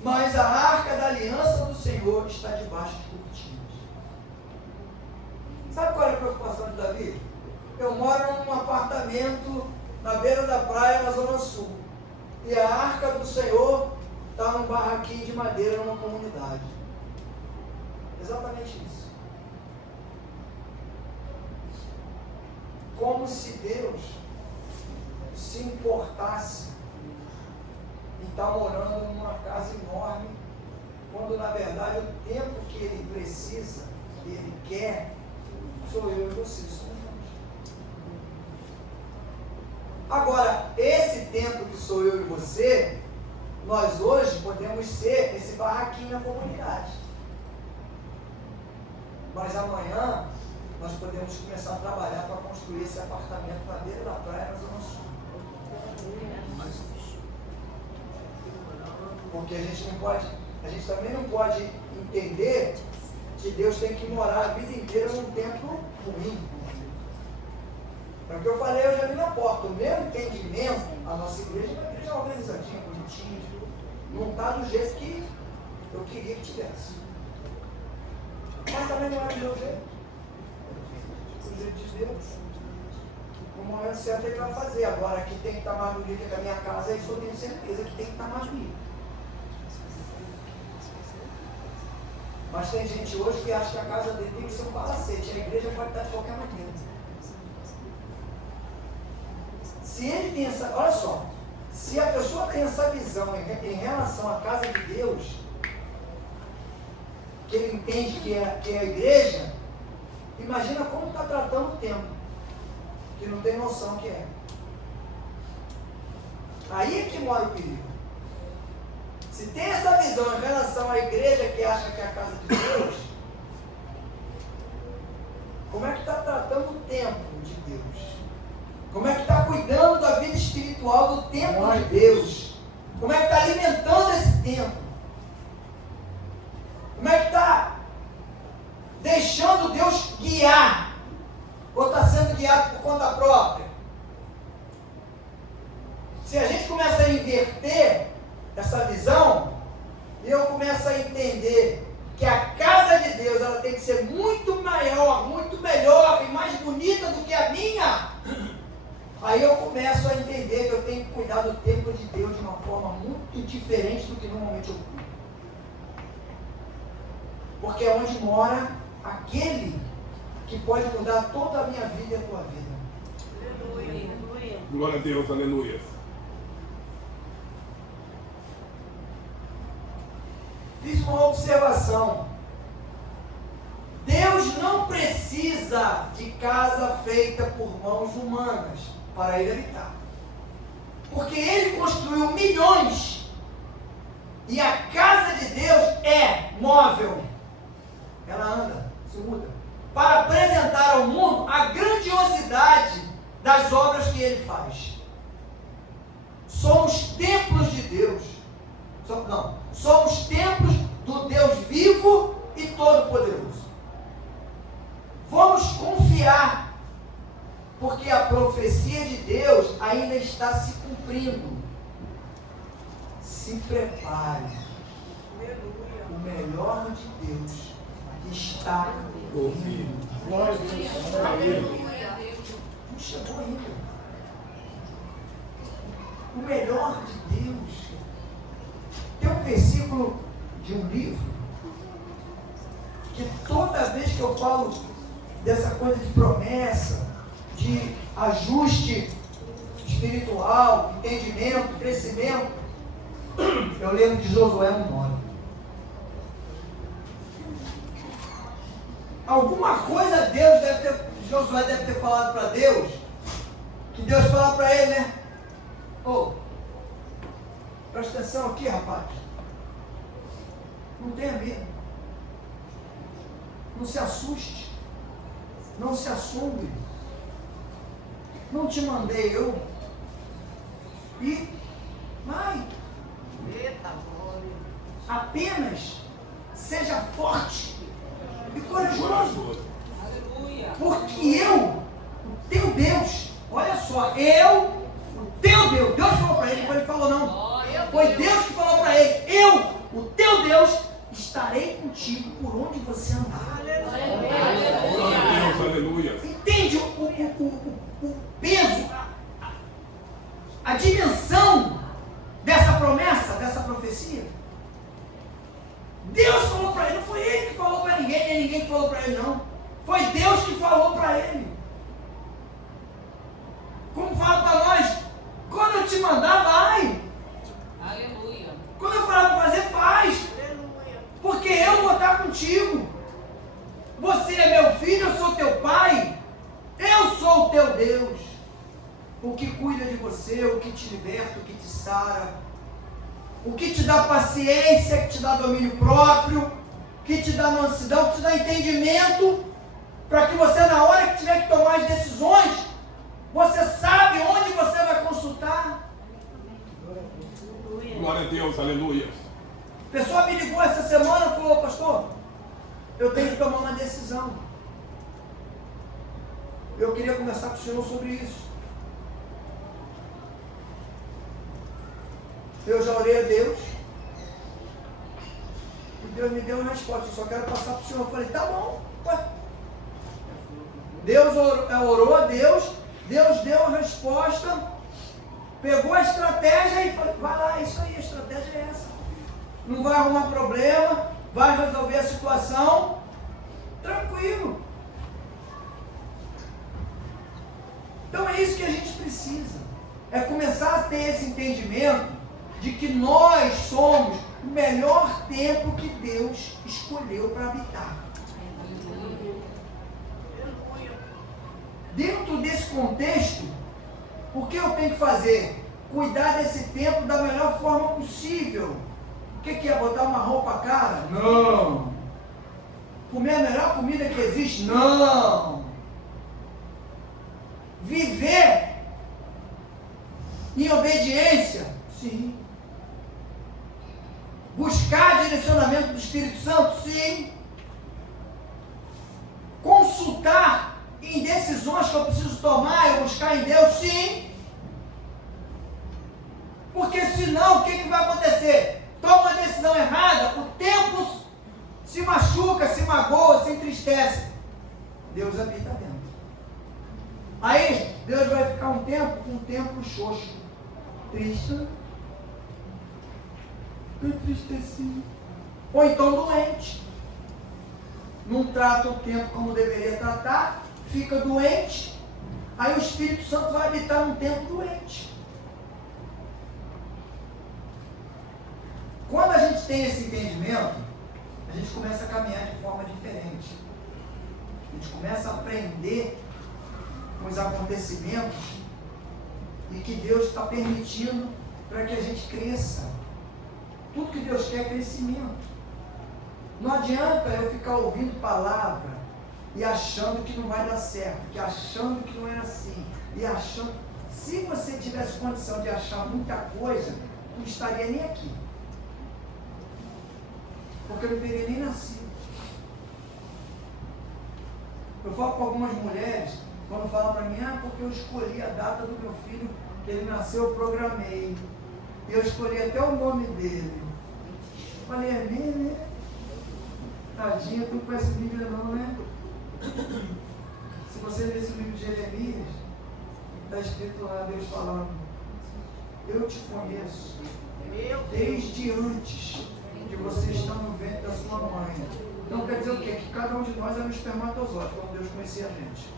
mas a arca da aliança do Senhor está debaixo de cortinas. Sabe qual é a preocupação de Davi? Eu moro num apartamento na beira da praia, na zona sul, e a arca do Senhor está num barraquinho de madeira numa comunidade. Exatamente isso. Como se Deus se importasse e está morando numa casa enorme, quando na verdade o tempo que ele precisa, que ele quer, sou eu e você, somos nós. Agora, esse tempo que sou eu e você, nós hoje podemos ser esse barraquinho na comunidade. Mas amanhã nós podemos começar a trabalhar para construir esse apartamento na beira da praia na Zona Sul. Porque a gente também não pode entender que Deus tem que morar a vida inteira num templo ruim. É o que eu falei, eu já vi na porta. O meu entendimento, a nossa igreja é uma igreja organizadinha, bonitinha, não está do jeito que eu queria que tivesse. Mas também não é do meu jeito. Do jeito de Deus. No momento certo ele vai fazer. Agora, que tem que estar mais bonita que a minha casa, isso eu tenho certeza que tem que estar mais bonita. Mas tem gente hoje que acha que a casa dele tem que ser um palacete. A igreja pode estar de qualquer maneira. Se ele tem essa... Olha só. Se a pessoa tem essa visão em relação à casa de Deus, que ele entende que é a igreja, imagina como está tratando o templo, que não tem noção que é. Aí é que mora o perigo. Se tem essa visão em relação à igreja que acha que é a casa de Deus, como é que está tratando o templo de Deus? Como é que está cuidando da vida espiritual do templo de Deus? Como é que está alimentando esse templo? Como é que está deixando Deus guiar? Ou está sendo guiado por conta própria? Se a gente começa a inverter essa visão, e eu começo a entender que a casa de Deus ela tem que ser muito maior, muito melhor e mais bonita do que a minha, aí eu começo a entender que eu tenho que cuidar do templo de Deus de uma forma muito diferente do que normalmente eu cuido. Porque é onde mora aquele que pode mudar toda a minha vida e a tua vida. Aleluia. Glória a Deus, aleluia. Fiz uma observação. Deus não precisa de casa feita por mãos humanas para ele habitar. Porque ele construiu milhões. E a casa de Deus é móvel. Ela anda, se muda. Para apresentar ao mundo a grandiosidade das obras que ele faz. Somos templos de Deus. Somos templos do Deus vivo e todo-poderoso. Vamos confiar, porque a profecia de Deus ainda está se cumprindo. Se prepare. O melhor de Deus está vindo. Glória a Deus. Não chegou ainda. O melhor de Deus. Tem um versículo de um livro que toda vez que eu falo dessa coisa de promessa, de ajuste espiritual, entendimento, crescimento, eu lembro de Josué 1:9. Alguma coisa Josué deve ter falado para Deus, que Deus falou para ele, né? Presta atenção aqui, rapaz. Não tenha medo. Não se assuste. Não se assombre. Não te mandei eu. E vai. Apenas seja forte e corajoso. Porque eu, o teu Deus, olha só, o teu Deus, Deus falou para ele, ele falou não. Foi Deus que falou para ele, o teu Deus, estarei contigo por onde você andar. Aleluia. Entende o peso, a dimensão dessa promessa, dessa profecia? Deus falou para ele, não foi ele que falou para ninguém, nem ninguém que falou para ele não. Foi Deus que falou para ele. Como fala para nós, quando eu te mandar, vai. Você é meu filho, eu sou teu pai. Eu sou o teu Deus. O que cuida de você, o que te liberta, o que te sara, o que te dá paciência, que te dá domínio próprio, que te dá mansidão, que te dá entendimento, para que você, na hora que tiver que tomar as decisões, você sabe onde você vai consultar. Glória a Deus, aleluia. A pessoa me ligou essa semana e falou: pastor, eu tenho que tomar uma decisão. Eu queria conversar com o senhor sobre isso. Eu já orei a Deus. E Deus me deu uma resposta. Eu só quero passar para o senhor. Eu falei: tá bom. Ué. Deus orou a Deus. Deus deu a resposta. Pegou a estratégia e falou: vai lá, isso aí, a estratégia é essa. Não vai arrumar problema. Vai resolver a situação. Tranquilo. Então é isso que a gente precisa. É começar a ter esse entendimento de que nós somos o melhor tempo que Deus escolheu para habitar. Dentro desse contexto, o que eu tenho que fazer? Cuidar desse tempo da melhor forma possível. O que é? Botar uma roupa cara? Não. Comer a melhor comida que existe? Não. Viver em obediência? Sim. Buscar direcionamento do Espírito Santo? Sim. Consultar em decisões que eu preciso tomar e buscar em Deus? Sim. Porque senão, o que vai acontecer? Toma uma decisão errada, o tempo se machuca, se magoa, se entristece. Deus habita dentro. Aí, Deus vai ficar um tempo com o templo xoxo, triste, entristecido, ou então doente. Não trata o tempo como deveria tratar, fica doente. Aí o Espírito Santo vai habitar num templo doente. Quando a gente tem esse entendimento, a gente começa a caminhar de forma diferente. A gente começa a aprender com os acontecimentos e que Deus está permitindo para que a gente cresça. Tudo que Deus quer é crescimento. Não adianta eu ficar ouvindo palavra e achando que não vai dar certo, que achando que não é assim, e achando. Se você tivesse condição de achar muita coisa, não estaria nem aqui. Porque eu não teria nem nascido. Eu falo com algumas mulheres, quando falam para mim: porque eu escolhi a data do meu filho, que ele nasceu, eu programei. E eu escolhi até o nome dele. Falei: é mesmo, né? Tadinha, tu não conhece Bíblia não, né? Se você ler esse livro de Jeremias, está escrito lá, Deus falando: eu te conheço desde antes de você estar no ventre da sua mãe. Então quer dizer o quê? Que cada um de nós era um espermatozoide, quando Deus conhecia a gente.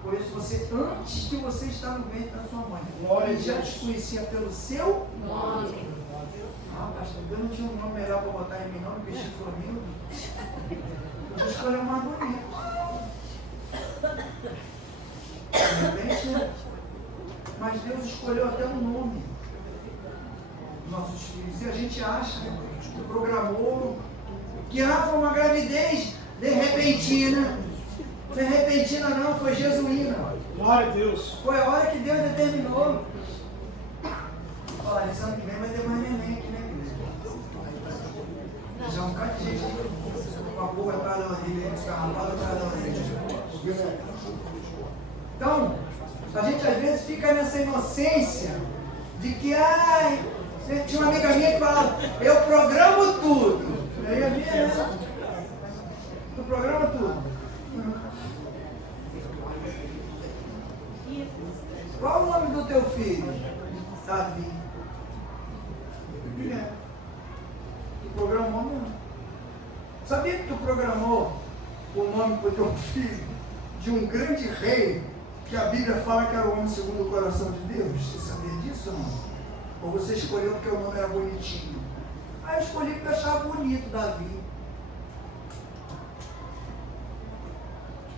Por isso, antes de você estar no ventre da sua mãe, Ele já te conhecia pelo seu nome. Pastor, Deus não tinha um nome melhor para botar em mim, não, no bicho flamíngo. Eu vou escolher o mais bonito. De repente, né? Mas Deus escolheu até o nome dos nossos filhos. E a gente acha, né, que programou, que foi uma gravidez de repentina. Não é repentina não, foi jesuína. Glória a Deus. Foi a hora que Deus determinou. Olha, esse ano que vem vai ter mais neném aqui, né, igreja? Já um cara de gente com a boca atrás da orelha, escarrapada atrás da orelha. Então, a gente às vezes fica nessa inocência de que, tinha uma amiga minha que falava: eu programo tudo. Aí a minha, né? Tu programa tudo. Qual o nome do teu filho? Davi. Tu programou mesmo. Sabia que tu programou o nome para o teu filho de um grande rei que a Bíblia fala que era o homem segundo o coração de Deus? Você sabia disso ou não? Ou você escolheu porque o nome era bonitinho? Eu escolhi porque eu achava bonito Davi.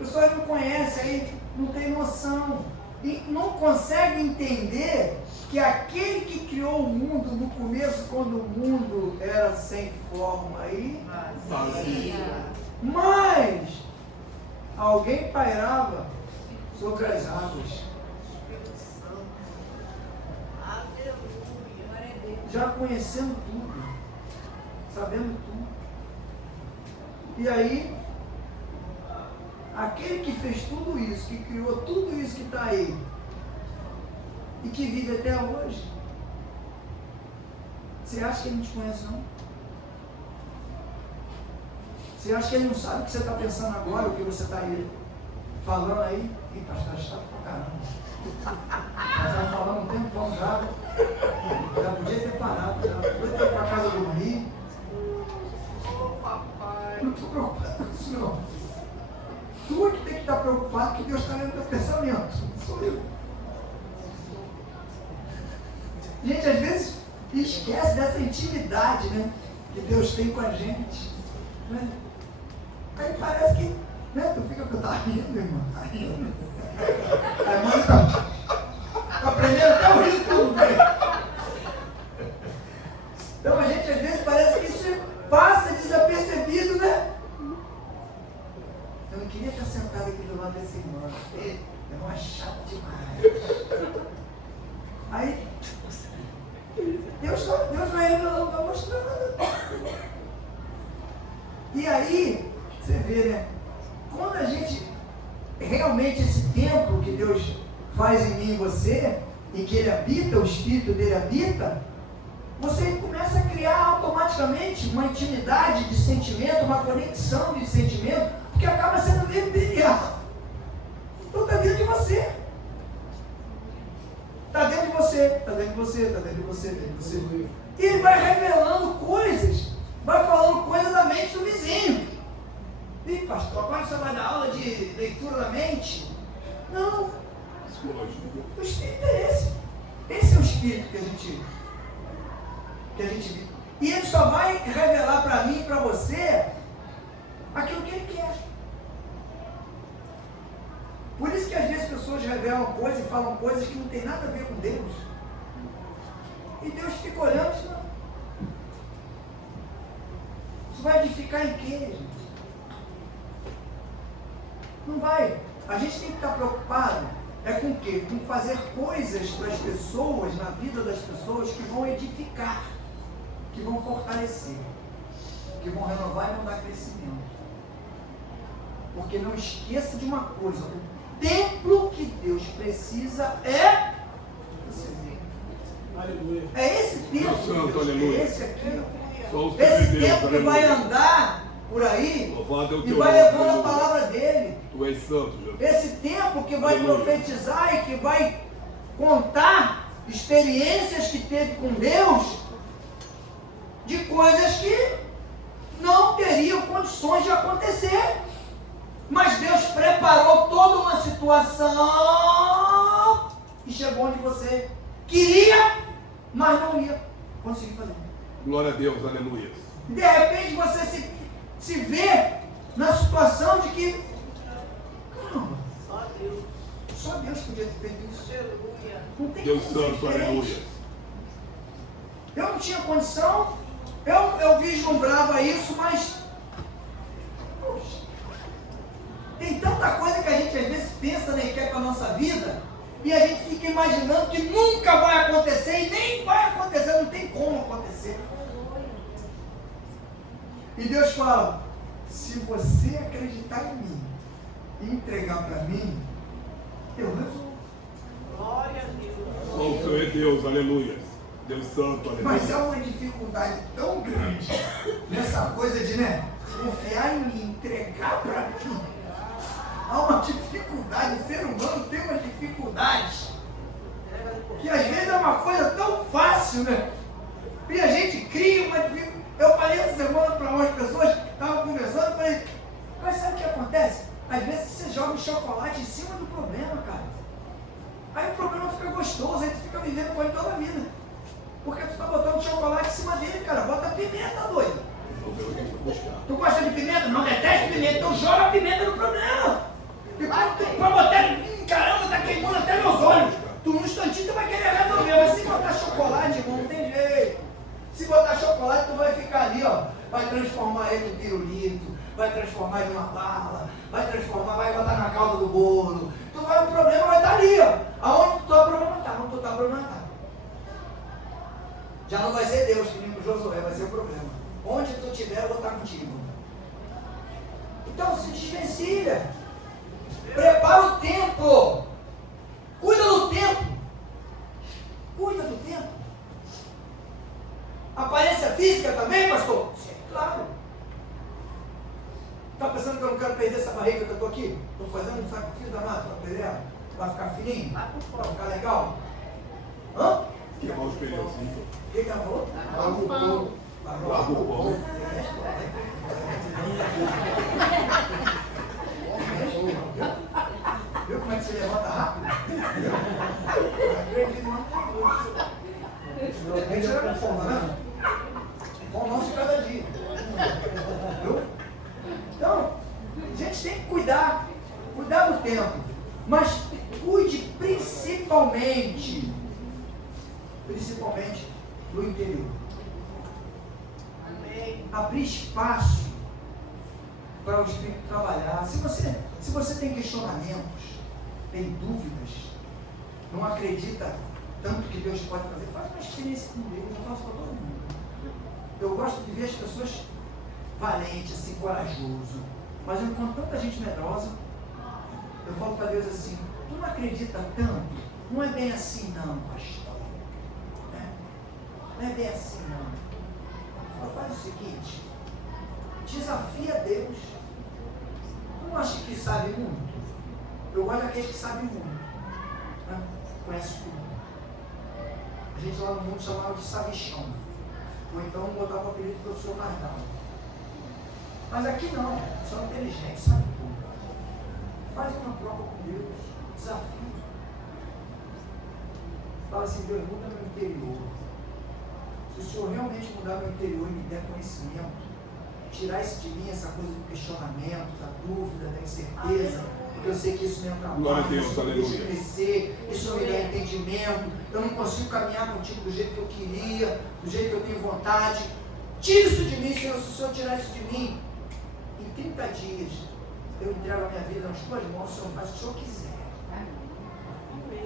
As pessoas não conhecem, aí não tem noção. E não consegue entender que aquele que criou o mundo no começo, quando o mundo era sem forma e Vazia. mas alguém pairava sobre as águas, já conhecendo tudo, sabendo tudo. E aí, aquele que fez tudo isso, que criou tudo isso que está aí, e que vive até hoje, você acha que ele não te conhece, não? Você acha que ele não sabe o que você está pensando agora, o que você está aí falando aí? Ih, pastor, chato pra caramba. Nós estamos falando um tempão já. Já podia ter parado, já podia ter ido para casa dormir. Não estou preocupado com isso, não. Tu é que tem que estar preocupado que Deus está lendo o teu pensamento. Não sou eu. Gente, às vezes esquece dessa intimidade, né? Que Deus tem com a gente. Né? Aí parece que, né? Tu fica, tá rindo, irmão, tá rindo. A irmã tá aprendendo até o riso tudo bem. Então a gente às vezes parece que isso passa desapercebido, né? Eu não queria estar sentado aqui do lado desse irmão. É uma chata demais. Aí Deus vai revelando, vai mostrando. E aí, você vê, né? Quando a gente, realmente esse templo que Deus faz em mim e você, em que Ele habita, o Espírito dele habita, você começa a criar automaticamente uma intimidade de sentimento, uma conexão de sentimento, que acaba sendo vermelhado. Então está dentro de você. Está dentro de você, está dentro de você, está dentro de você, dentro de você. E ele vai revelando coisas, vai falando coisas da mente do vizinho. Ih, pastor, agora você vai dar aula de leitura da mente? Não. O Espírito é esse. Esse é o Espírito que a gente vive. E ele só vai revelar para mim e para você aquilo que ele quer. Por isso que às vezes as pessoas revelam coisas e falam coisas que não tem nada a ver com Deus. E Deus fica olhando e diz, não. Isso vai edificar em quê, gente? Não vai. A gente tem que estar preocupado com o quê? Com fazer coisas para as pessoas, na vida das pessoas, que vão edificar, que vão fortalecer, que vão renovar e vão dar crescimento. Porque não esqueça de uma coisa, o templo que Deus precisa é esse templo. Aleluia. É esse templo, Santo, Deus, aleluia. é esse aqui, ó. Só Esse Deus, templo que vai andar por aí louvado é o e teu vai nome, levando a aleluia. palavra dele. Tu és santo, Jesus. Esse tempo que vai Aleluia. profetizar e que vai contar experiências que teve com Deus, de coisas que não teriam condições de acontecer. Mas Deus preparou toda uma situação e chegou onde você queria, mas não ia conseguir fazer. Glória a Deus, aleluia. E de repente você se vê na situação de que, caramba, só Deus podia ter feito isso. Não tem Deus como ser santo, diferente. aleluia. Eu não tinha condição, eu vislumbrava isso, mas poxa, tem tanta coisa que a gente às vezes pensa, né, que é para a nossa vida, e a gente fica imaginando que nunca vai acontecer e nem vai acontecer, não tem como acontecer. E Deus fala, se você acreditar em mim e entregar para mim, eu resolvo. Glória a Deus. Só o Senhor é Deus, aleluia. Deus santo, aleluia. Mas há uma dificuldade tão grande nessa coisa de, né, confiar em mim, entregar para mim. Há uma dificuldade, o ser humano tem uma dificuldade, que às vezes é uma coisa tão fácil, né? E a gente cria uma dificuldade. Eu falei essa semana para umas pessoas que estavam conversando, eu falei, mas sabe o que acontece? Às vezes você joga o chocolate em cima do problema, cara. Aí o problema fica gostoso, aí tu fica vivendo com ele toda a vida. Porque tu tá botando chocolate em cima dele, cara. Bota pimenta, doido. Tu gosta de pimenta? Não detesta pimenta, então joga a pimenta no problema. Pra botar, caramba, tá queimando até meus olhos. Tu num instantinho tu vai querer resolver, mas se botar chocolate, irmão, não tem jeito. Se botar chocolate, tu vai ficar ali, ó. Vai transformar ele em pirulito, vai transformar ele numa bala, vai botar na calda do bolo. O problema vai estar ali, ó. Aonde tu tá, o problema tá. Onde tu tá, o problema tá. Já não vai ser Deus, que nem o Josué, vai ser o problema. Onde tu estiver, eu vou estar contigo. Então se desvencilha. Prepara o tempo. Cuida do tempo. Cuida do tempo. Aparência física também, pastor? Sim, claro. Está pensando que eu não quero perder essa barriga que eu estou aqui? Estou fazendo um sacrifício danado para perder ela? Para ficar fininho? Para ficar legal? Hã? Queimar os pneus. O que ela falou? Larga o pão. Larga o pão. Viu como é que você levanta rápido? Acredito, não. A gente era com fome, né? Com o nosso cada dia. Viu? Então, a gente tem que cuidar do tempo. Mas cuide principalmente do interior. Abrir espaço para o Espírito trabalhar. Se você tem questionamentos, tem dúvidas, não acredita tanto que Deus pode fazer, faz uma experiência com Deus. Eu faço para todo mundo. Eu gosto de ver as pessoas valentes, assim, corajoso. Mas eu encontro tanta gente medrosa, eu falo para Deus assim: tu não acredita tanto? Não é bem assim não, pastor. Não é bem assim não. Então faz o seguinte: desafia Deus. Tu não acha que sabe muito? Eu gosto daqueles que sabem muito, né? Conhece tudo. A gente lá no mundo chamava de sabichão, ou então botava o apelido do professor Nardal. Mas aqui não, são inteligentes, sabe tudo. Faz uma prova com Deus, desafio. Fala assim: Deus, muda meu interior. Se o Senhor realmente mudar meu interior e me der conhecimento, tirar isso de mim, essa coisa do questionamento, da dúvida, da incerteza, porque eu sei que isso me atrapalha, isso me deixa crescer, isso me dá entendimento, eu não consigo caminhar contigo do jeito que eu queria, do jeito que eu tenho vontade. Tira isso de mim, Senhor. Se o Senhor tirar isso de mim, em 30 dias, eu entrego a minha vida nas tuas mãos, o Senhor faz o que o Senhor quiser.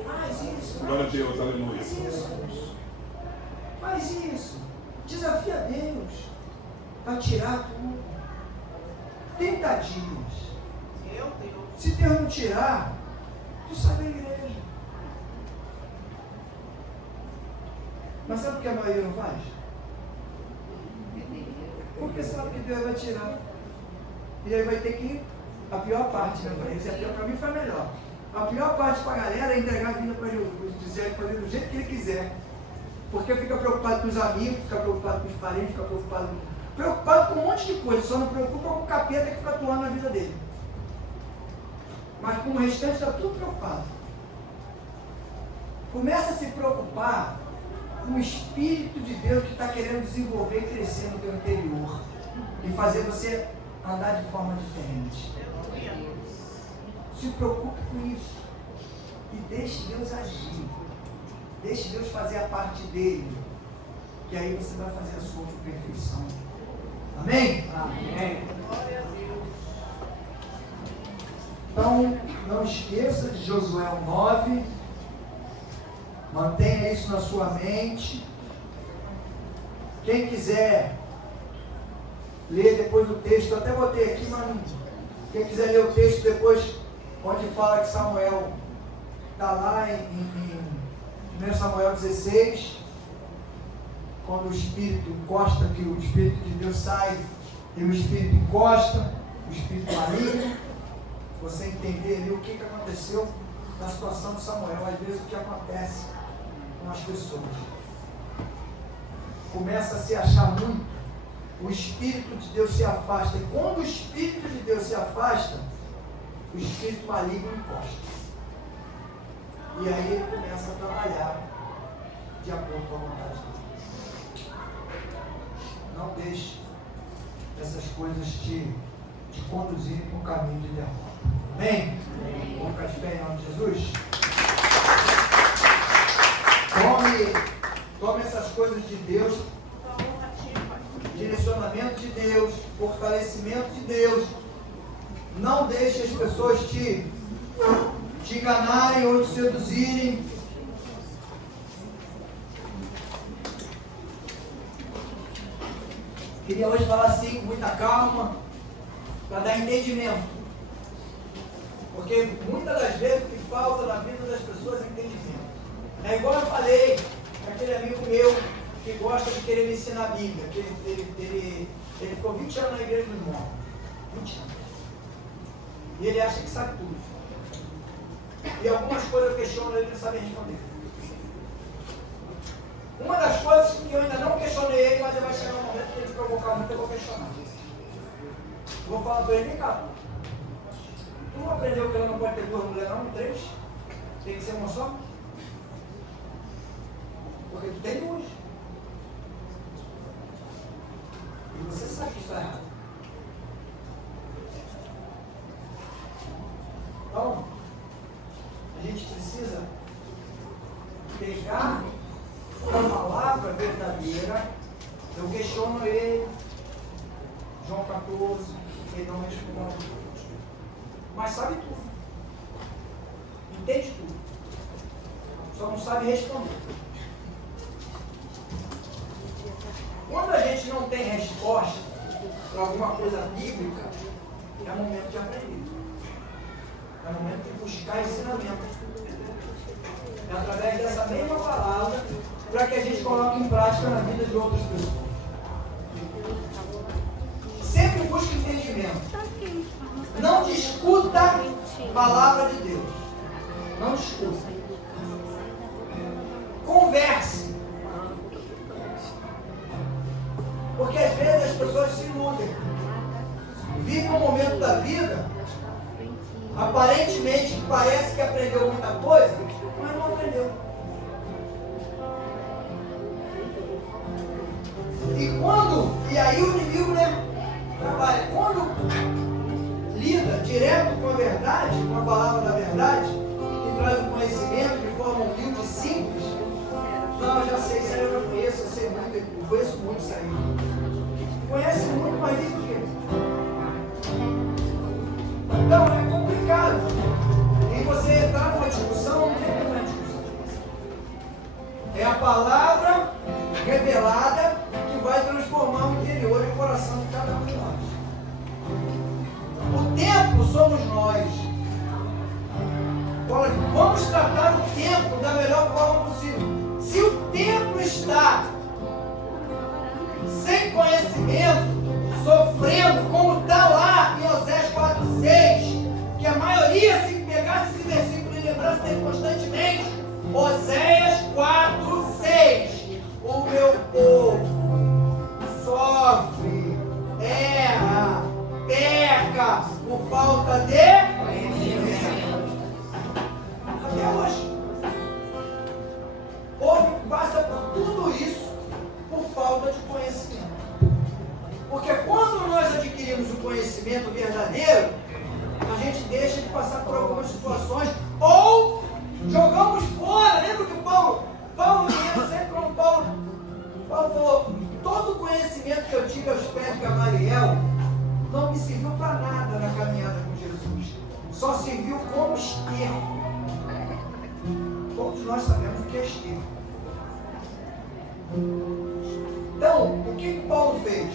Faz isso. Glória a Deus, aleluia. Faz isso. Faz isso. Desafia Deus para tirar tudo. 30 dias. Meu Deus. Se Deus não tirar, tu sai da igreja. Mas sabe o que a maioria não faz? Porque sabe que Deus vai tirar. E aí vai ter que ir. A pior parte, né, para eles, a pior para mim foi melhor. A pior parte para a galera é entregar a vida para Jesus, dizer, fazer do jeito que ele quiser. Porque fica preocupado com os amigos, fica preocupado com os parentes, fica preocupado com um monte de coisa, só não preocupa com o capeta que fica atuando na vida dele. Mas com o restante está tudo preocupado. Começa a se preocupar com o Espírito de Deus que está querendo desenvolver e crescer no teu interior. E fazer você andar de forma diferente. Se preocupe com isso. E deixe Deus agir. Deixe Deus fazer a parte dele. Que aí você vai fazer a sua perfeição. Amém? Amém. Glória a Deus. Então, não esqueça de Josué 9. Mantenha isso na sua mente. Quem quiser ler depois o texto, eu até botei aqui, mas quem quiser ler o texto depois, onde fala que Samuel está lá em 1 Samuel 16, quando o Espírito encosta, que o Espírito de Deus sai, e o Espírito encosta, o Espírito maligno, você entender ali o que aconteceu na situação de Samuel, às vezes o que acontece com as pessoas. Começa a se achar muito, o Espírito de Deus se afasta, e quando o Espírito de Deus se afasta, o Espírito maligno encosta. E aí ele começa a trabalhar de acordo com a vontade de Deus. Não deixe essas coisas te te conduzir para um caminho de derrota. Amém? Vamos ficar de pé em nome de Jesus? Tome essas coisas de Deus, direcionamento de Deus, fortalecimento de Deus. Não deixe as pessoas te enganarem ou te seduzirem. Queria hoje falar assim com muita calma, para dar entendimento. Porque muitas das vezes o que falta na vida das pessoas é entendimento. É igual eu falei para aquele amigo meu que gosta de querer me ensinar a Bíblia. Que ele ficou 20 anos na igreja do irmão. 20 anos. E ele acha que sabe tudo. E algumas coisas eu questiono, ele não sabe responder. Uma das coisas que eu ainda não questionei ele, mas vai chegar um momento que ele provocar muito, eu vou questionar. Vou falar para ele, vem cá. Tu não aprendeu que ela não pode ter duas mulheres, não? Três? Tem que ser uma só? Porque tu tem duas. E você sabe que isso está errado. Então, a gente precisa pegar a palavra verdadeira. Eu questiono ele, João 14, ele não responde. Mas sabe tudo. Entende tudo. Só não sabe responder. Quando a gente não tem resposta para alguma coisa bíblica, é momento de aprender. É momento de buscar ensinamento. É através dessa mesma palavra para que a gente coloque em prática na vida de outras pessoas. Sempre busque entendimento. Não discuta a palavra de Deus. Não discuta. Converse. Porque às vezes as pessoas se iludem. Vivem um momento da vida, aparentemente parece que aprendeu muita coisa, mas não aprendeu. E aí o inimigo, trabalha. Quando lida direto com a verdade, com a palavra da verdade, que traz o conhecimento de forma humilde e simples, não, eu já sei, isso aí eu já conheço, eu sei muito, eu conheço muito isso aí. Conhece muito, mas diz o quê? Então é complicado. E você entrar numa discussão, não tem uma discussão. É a palavra revelada que vai transformar o interior e o coração de cada um de nós. O templo somos nós. Agora, vamos tratar o templo da melhor forma possível. Se o templo está sem conhecimento, sofrendo, como está lá em Oséias 4:6, que a maioria, se pegasse esse versículo e lembrasse dele constantemente, Oséias 4:6, o meu povo sofre, erra, peca por falta de conhecimento. Até hoje. O povo passa por tudo isso por falta de conhecimento. Porque quando nós adquirimos o conhecimento verdadeiro, a gente deixa de passar por algumas situações ou jogamos fora. Lembra que Paulo sempre como Paulo falou, todo o conhecimento que eu tive aos pés de Gamaliel não me serviu para nada na caminhada com Jesus. Só serviu como esterco. Todos nós sabemos o que é esterco. Então, o que Paulo fez?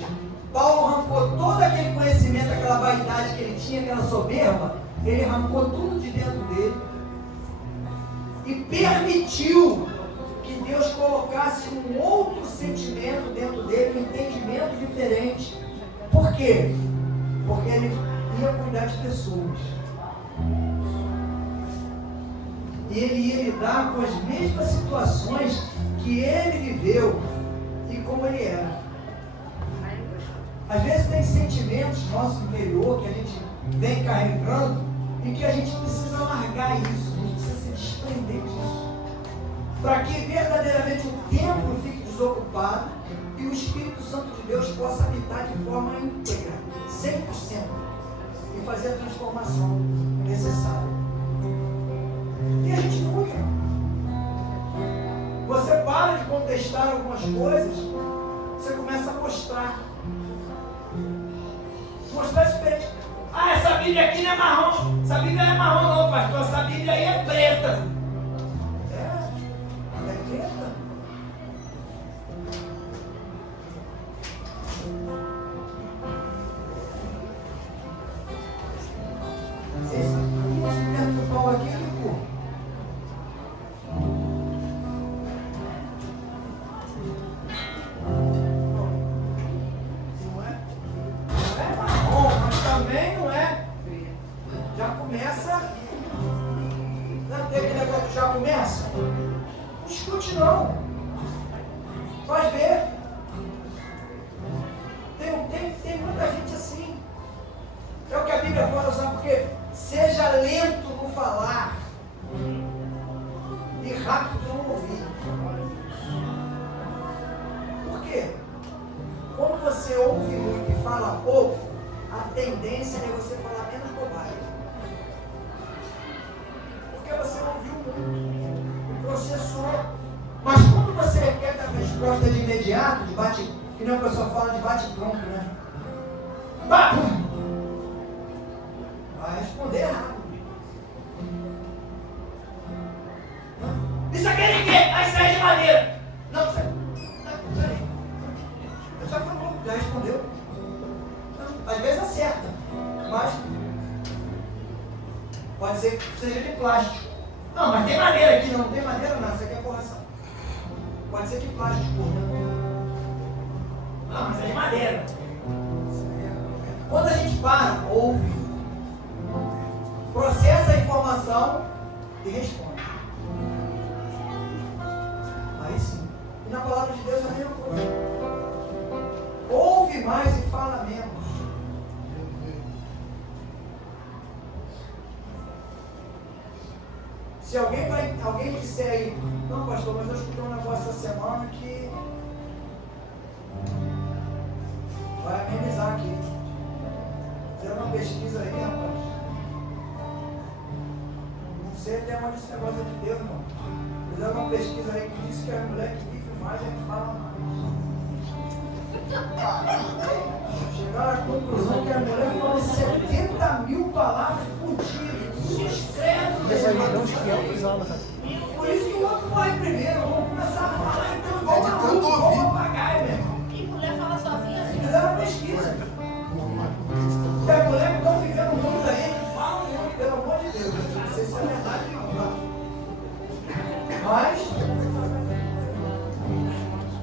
Paulo arrancou todo aquele conhecimento, aquela vaidade que ele tinha, aquela soberba, ele arrancou tudo de dentro dele e permitiu que Deus colocasse um outro sentimento dentro dele, um entendimento diferente. Por quê? Porque ele ia cuidar de pessoas. E ele ia lidar com as mesmas situações que ele viveu e como ele era. Às vezes tem sentimentos no nosso interior que a gente vem carregando e que a gente precisa largar isso, a gente precisa se desprender disso, para que verdadeiramente o templo fique desocupado e o Espírito Santo de Deus possa habitar de forma íntegra, 100%. fazer a transformação necessária. E a gente muda. Você para de contestar algumas coisas, você começa a mostrar. Mostrar diferente. Ah, essa Bíblia aqui não é marrom. Essa Bíblia não é marrom não, pastor. Essa Bíblia aí é preta. É preta. Esse perto do pau aqui é de cor. Não é marrom, mas também não é. Já começa. Não tem aquele negócio que já começa? Não escute não. Vai ver. Tem muita gente assim. É o que a Bíblia fala, sabe por quê? Seja lento no falar e rápido no ouvir. Por quê? Quando você ouve muito e fala pouco, a tendência é você falar menos bobagem. Porque você ouviu muito, processou. Mas quando você quer dar resposta de imediato, de bate, que nem a pessoa fala de bate-pronto, né? Vai responder errado. Isso aqui é de quê? Ah, isso aí é de madeira. Não, isso aí. Não, peraí. Já falou, já respondeu. Não, às vezes acerta, mas pode ser que seja de plástico. Não, mas tem madeira aqui. Não tem madeira não, isso aqui é correção. Pode ser de plástico, não, mas é de madeira. Quando a gente para, ouve, processa a informação e responde. Aí sim. E na palavra de Deus é a mesma coisa. Ouve mais e fala menos. Se alguém disser aí, não pastor, mas eu escutei um negócio essa semana que vai amenizar aqui. Fizeram uma pesquisa aí, rapaz. Não sei até onde esse negócio é de Deus, irmão. Fizeram uma pesquisa aí que diz que a mulher que vive mais é que fala mais. Chegaram à conclusão que a mulher fala 70 mil palavras por dia. Por isso que o outro morre primeiro. Vamos começar a falar então igual maluco, igual papagaio, meu irmão. E mulher fala sozinha assim. Fizeram uma pesquisa. E a mulher que estão vivendo muito aí, que falam muito, pelo amor de Deus. Não sei se é verdade ou não. Mas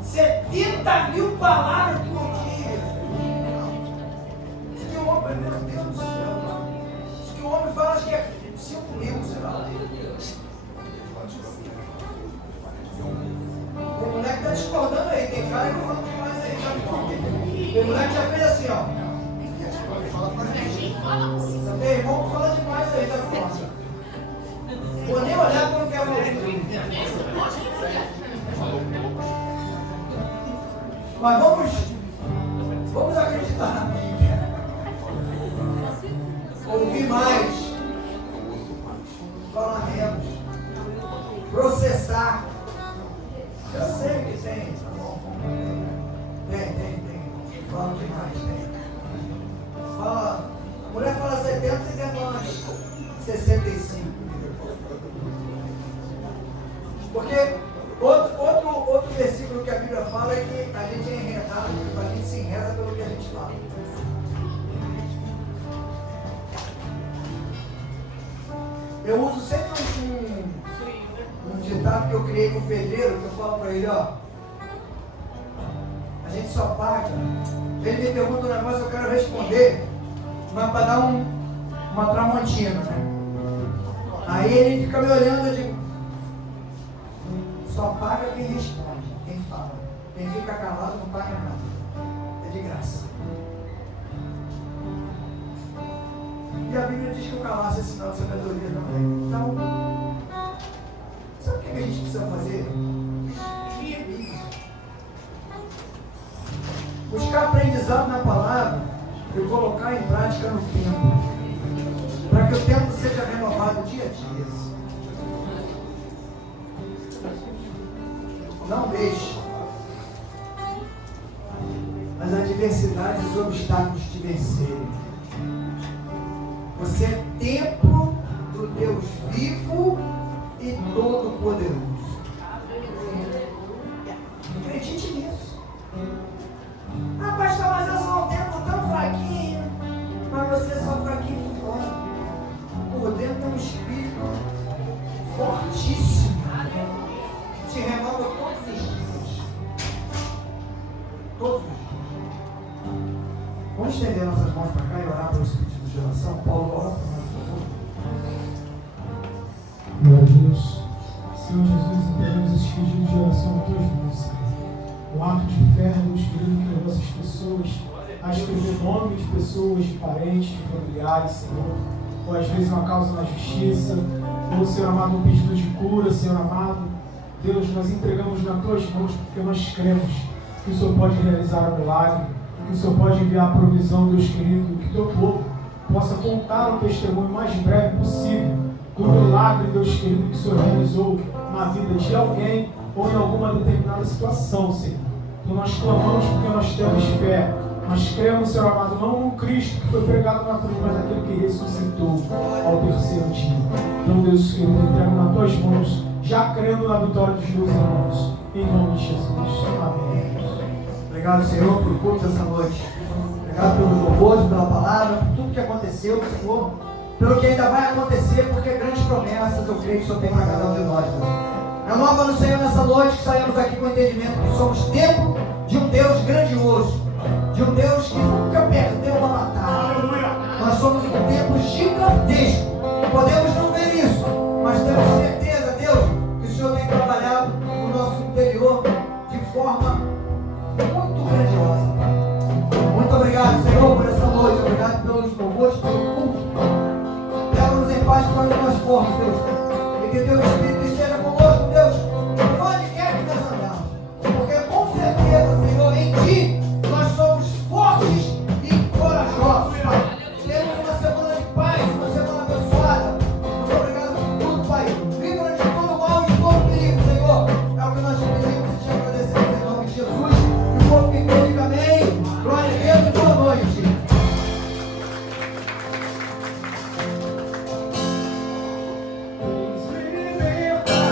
70 mil palavras por dia. Diz que o homem, meu Deus do céu. Diz que o homem fala que é 5 mil, sei lá. Tem mulher que está discordando aí, tem cara que fala demais aí, sabe por quê? Tem mulher que já fez assim, ó. Tem irmão que fala demais aí, tá fora. Vou nem olhar quando quer ouvir. Mas vamos acreditar. Ouvir mais. Falar menos. Processar. Eu sei que tem, tá bom? Tem. Fala demais, tem. Fala. A mulher fala 70 e quer falar 65. Porque outro versículo que a Bíblia fala é que a gente é enredado, a gente se enreda pelo que a gente fala. Eu uso sempre um ditado que eu criei com o pedreiro, que eu falo para ele, ó. A gente só paga. Ele me pergunta um negócio, eu quero responder, mas para dar uma tramontina, né? Aí ele fica me olhando, eu digo, só paga quem responde, quem fala. Quem fica calado não paga nada. É de graça. E a Bíblia diz que o calar é sinal de sabedoria também. Então, sabe o que a gente precisa fazer? Buscar aprendizado na palavra e colocar em prática no tempo. vez as adversidades e os obstáculos te vencerem. Você é templo do Deus vivo e todo-poderoso. Acredite nisso. Ah, pastor, mas eu sou um templo tão fraquinho. Mas você é só fraquinho por fora. Por dentro é um espírito fortíssimo que te renova todos os dias. Todos os dias. Vamos estender nossas mãos para cá e orar pelos pedidos de oração. Paulo, ora para nós, por favor. Glória a Deus. Senhor Jesus, entregamos esses pedidos de oração a tuas mãos, Senhor. O ato de fé, Deus querido, que levou essas pessoas a escrever nome de pessoas, de parentes, de familiares, Senhor. Ou às vezes uma causa na justiça, ou, Senhor amado, um pedido de cura, Senhor amado. Deus, nós entregamos nas tuas mãos porque nós cremos que o Senhor pode realizar o milagre, que o Senhor pode enviar a provisão, Deus querido, que teu povo possa contar o testemunho o mais breve possível do milagre, Deus querido, que o Senhor realizou na vida de alguém ou em alguma determinada situação, Senhor. Então nós clamamos porque nós temos fé. Nós cremos, Senhor amado, não no Cristo que foi pregado na cruz, mas naquele que ressuscitou ao terceiro dia. Então, Deus querido, eu entrego nas tuas mãos, já crendo na vitória dos meus irmãos. Em nome de Jesus. Amém. Obrigado, Senhor, por culto essa noite. Obrigado pelos louvores, pela palavra, por tudo que aconteceu, Senhor. Pelo que ainda vai acontecer, porque grandes promessas eu creio que o Senhor tem para cada um de nós, Deus. Renova no Senhor nessa noite, que saímos aqui com o entendimento que somos templo de um Deus grandioso, de um Deus que nunca perdeu uma batalha. Nós somos um templo gigantesco. Podemos não ver isso, mas temos certeza, Deus, que o Senhor tem trabalhado no nosso interior de forma muito grandiosa. Muito obrigado, Senhor, por essa noite. Obrigado pelos louvores, pelo culto. Leva-nos em paz para onde nós formos, Deus. E que teu Espírito esteja conosco, Deus, por onde quer que nós andamos. Porque com certeza, Senhor, em Ti nós somos fortes e corajosos, Pai. Temos uma semana de paz, uma semana abençoada. Muito obrigado por tudo, Pai. Livra de todo mal e de todo perigo, Senhor. É o que nós te pedimos e te agradecemos em nome de Jesus. E o povo que crê, diga amém. Glória a Deus e boa noite. Libertar.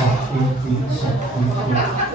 Oh, meu Deus.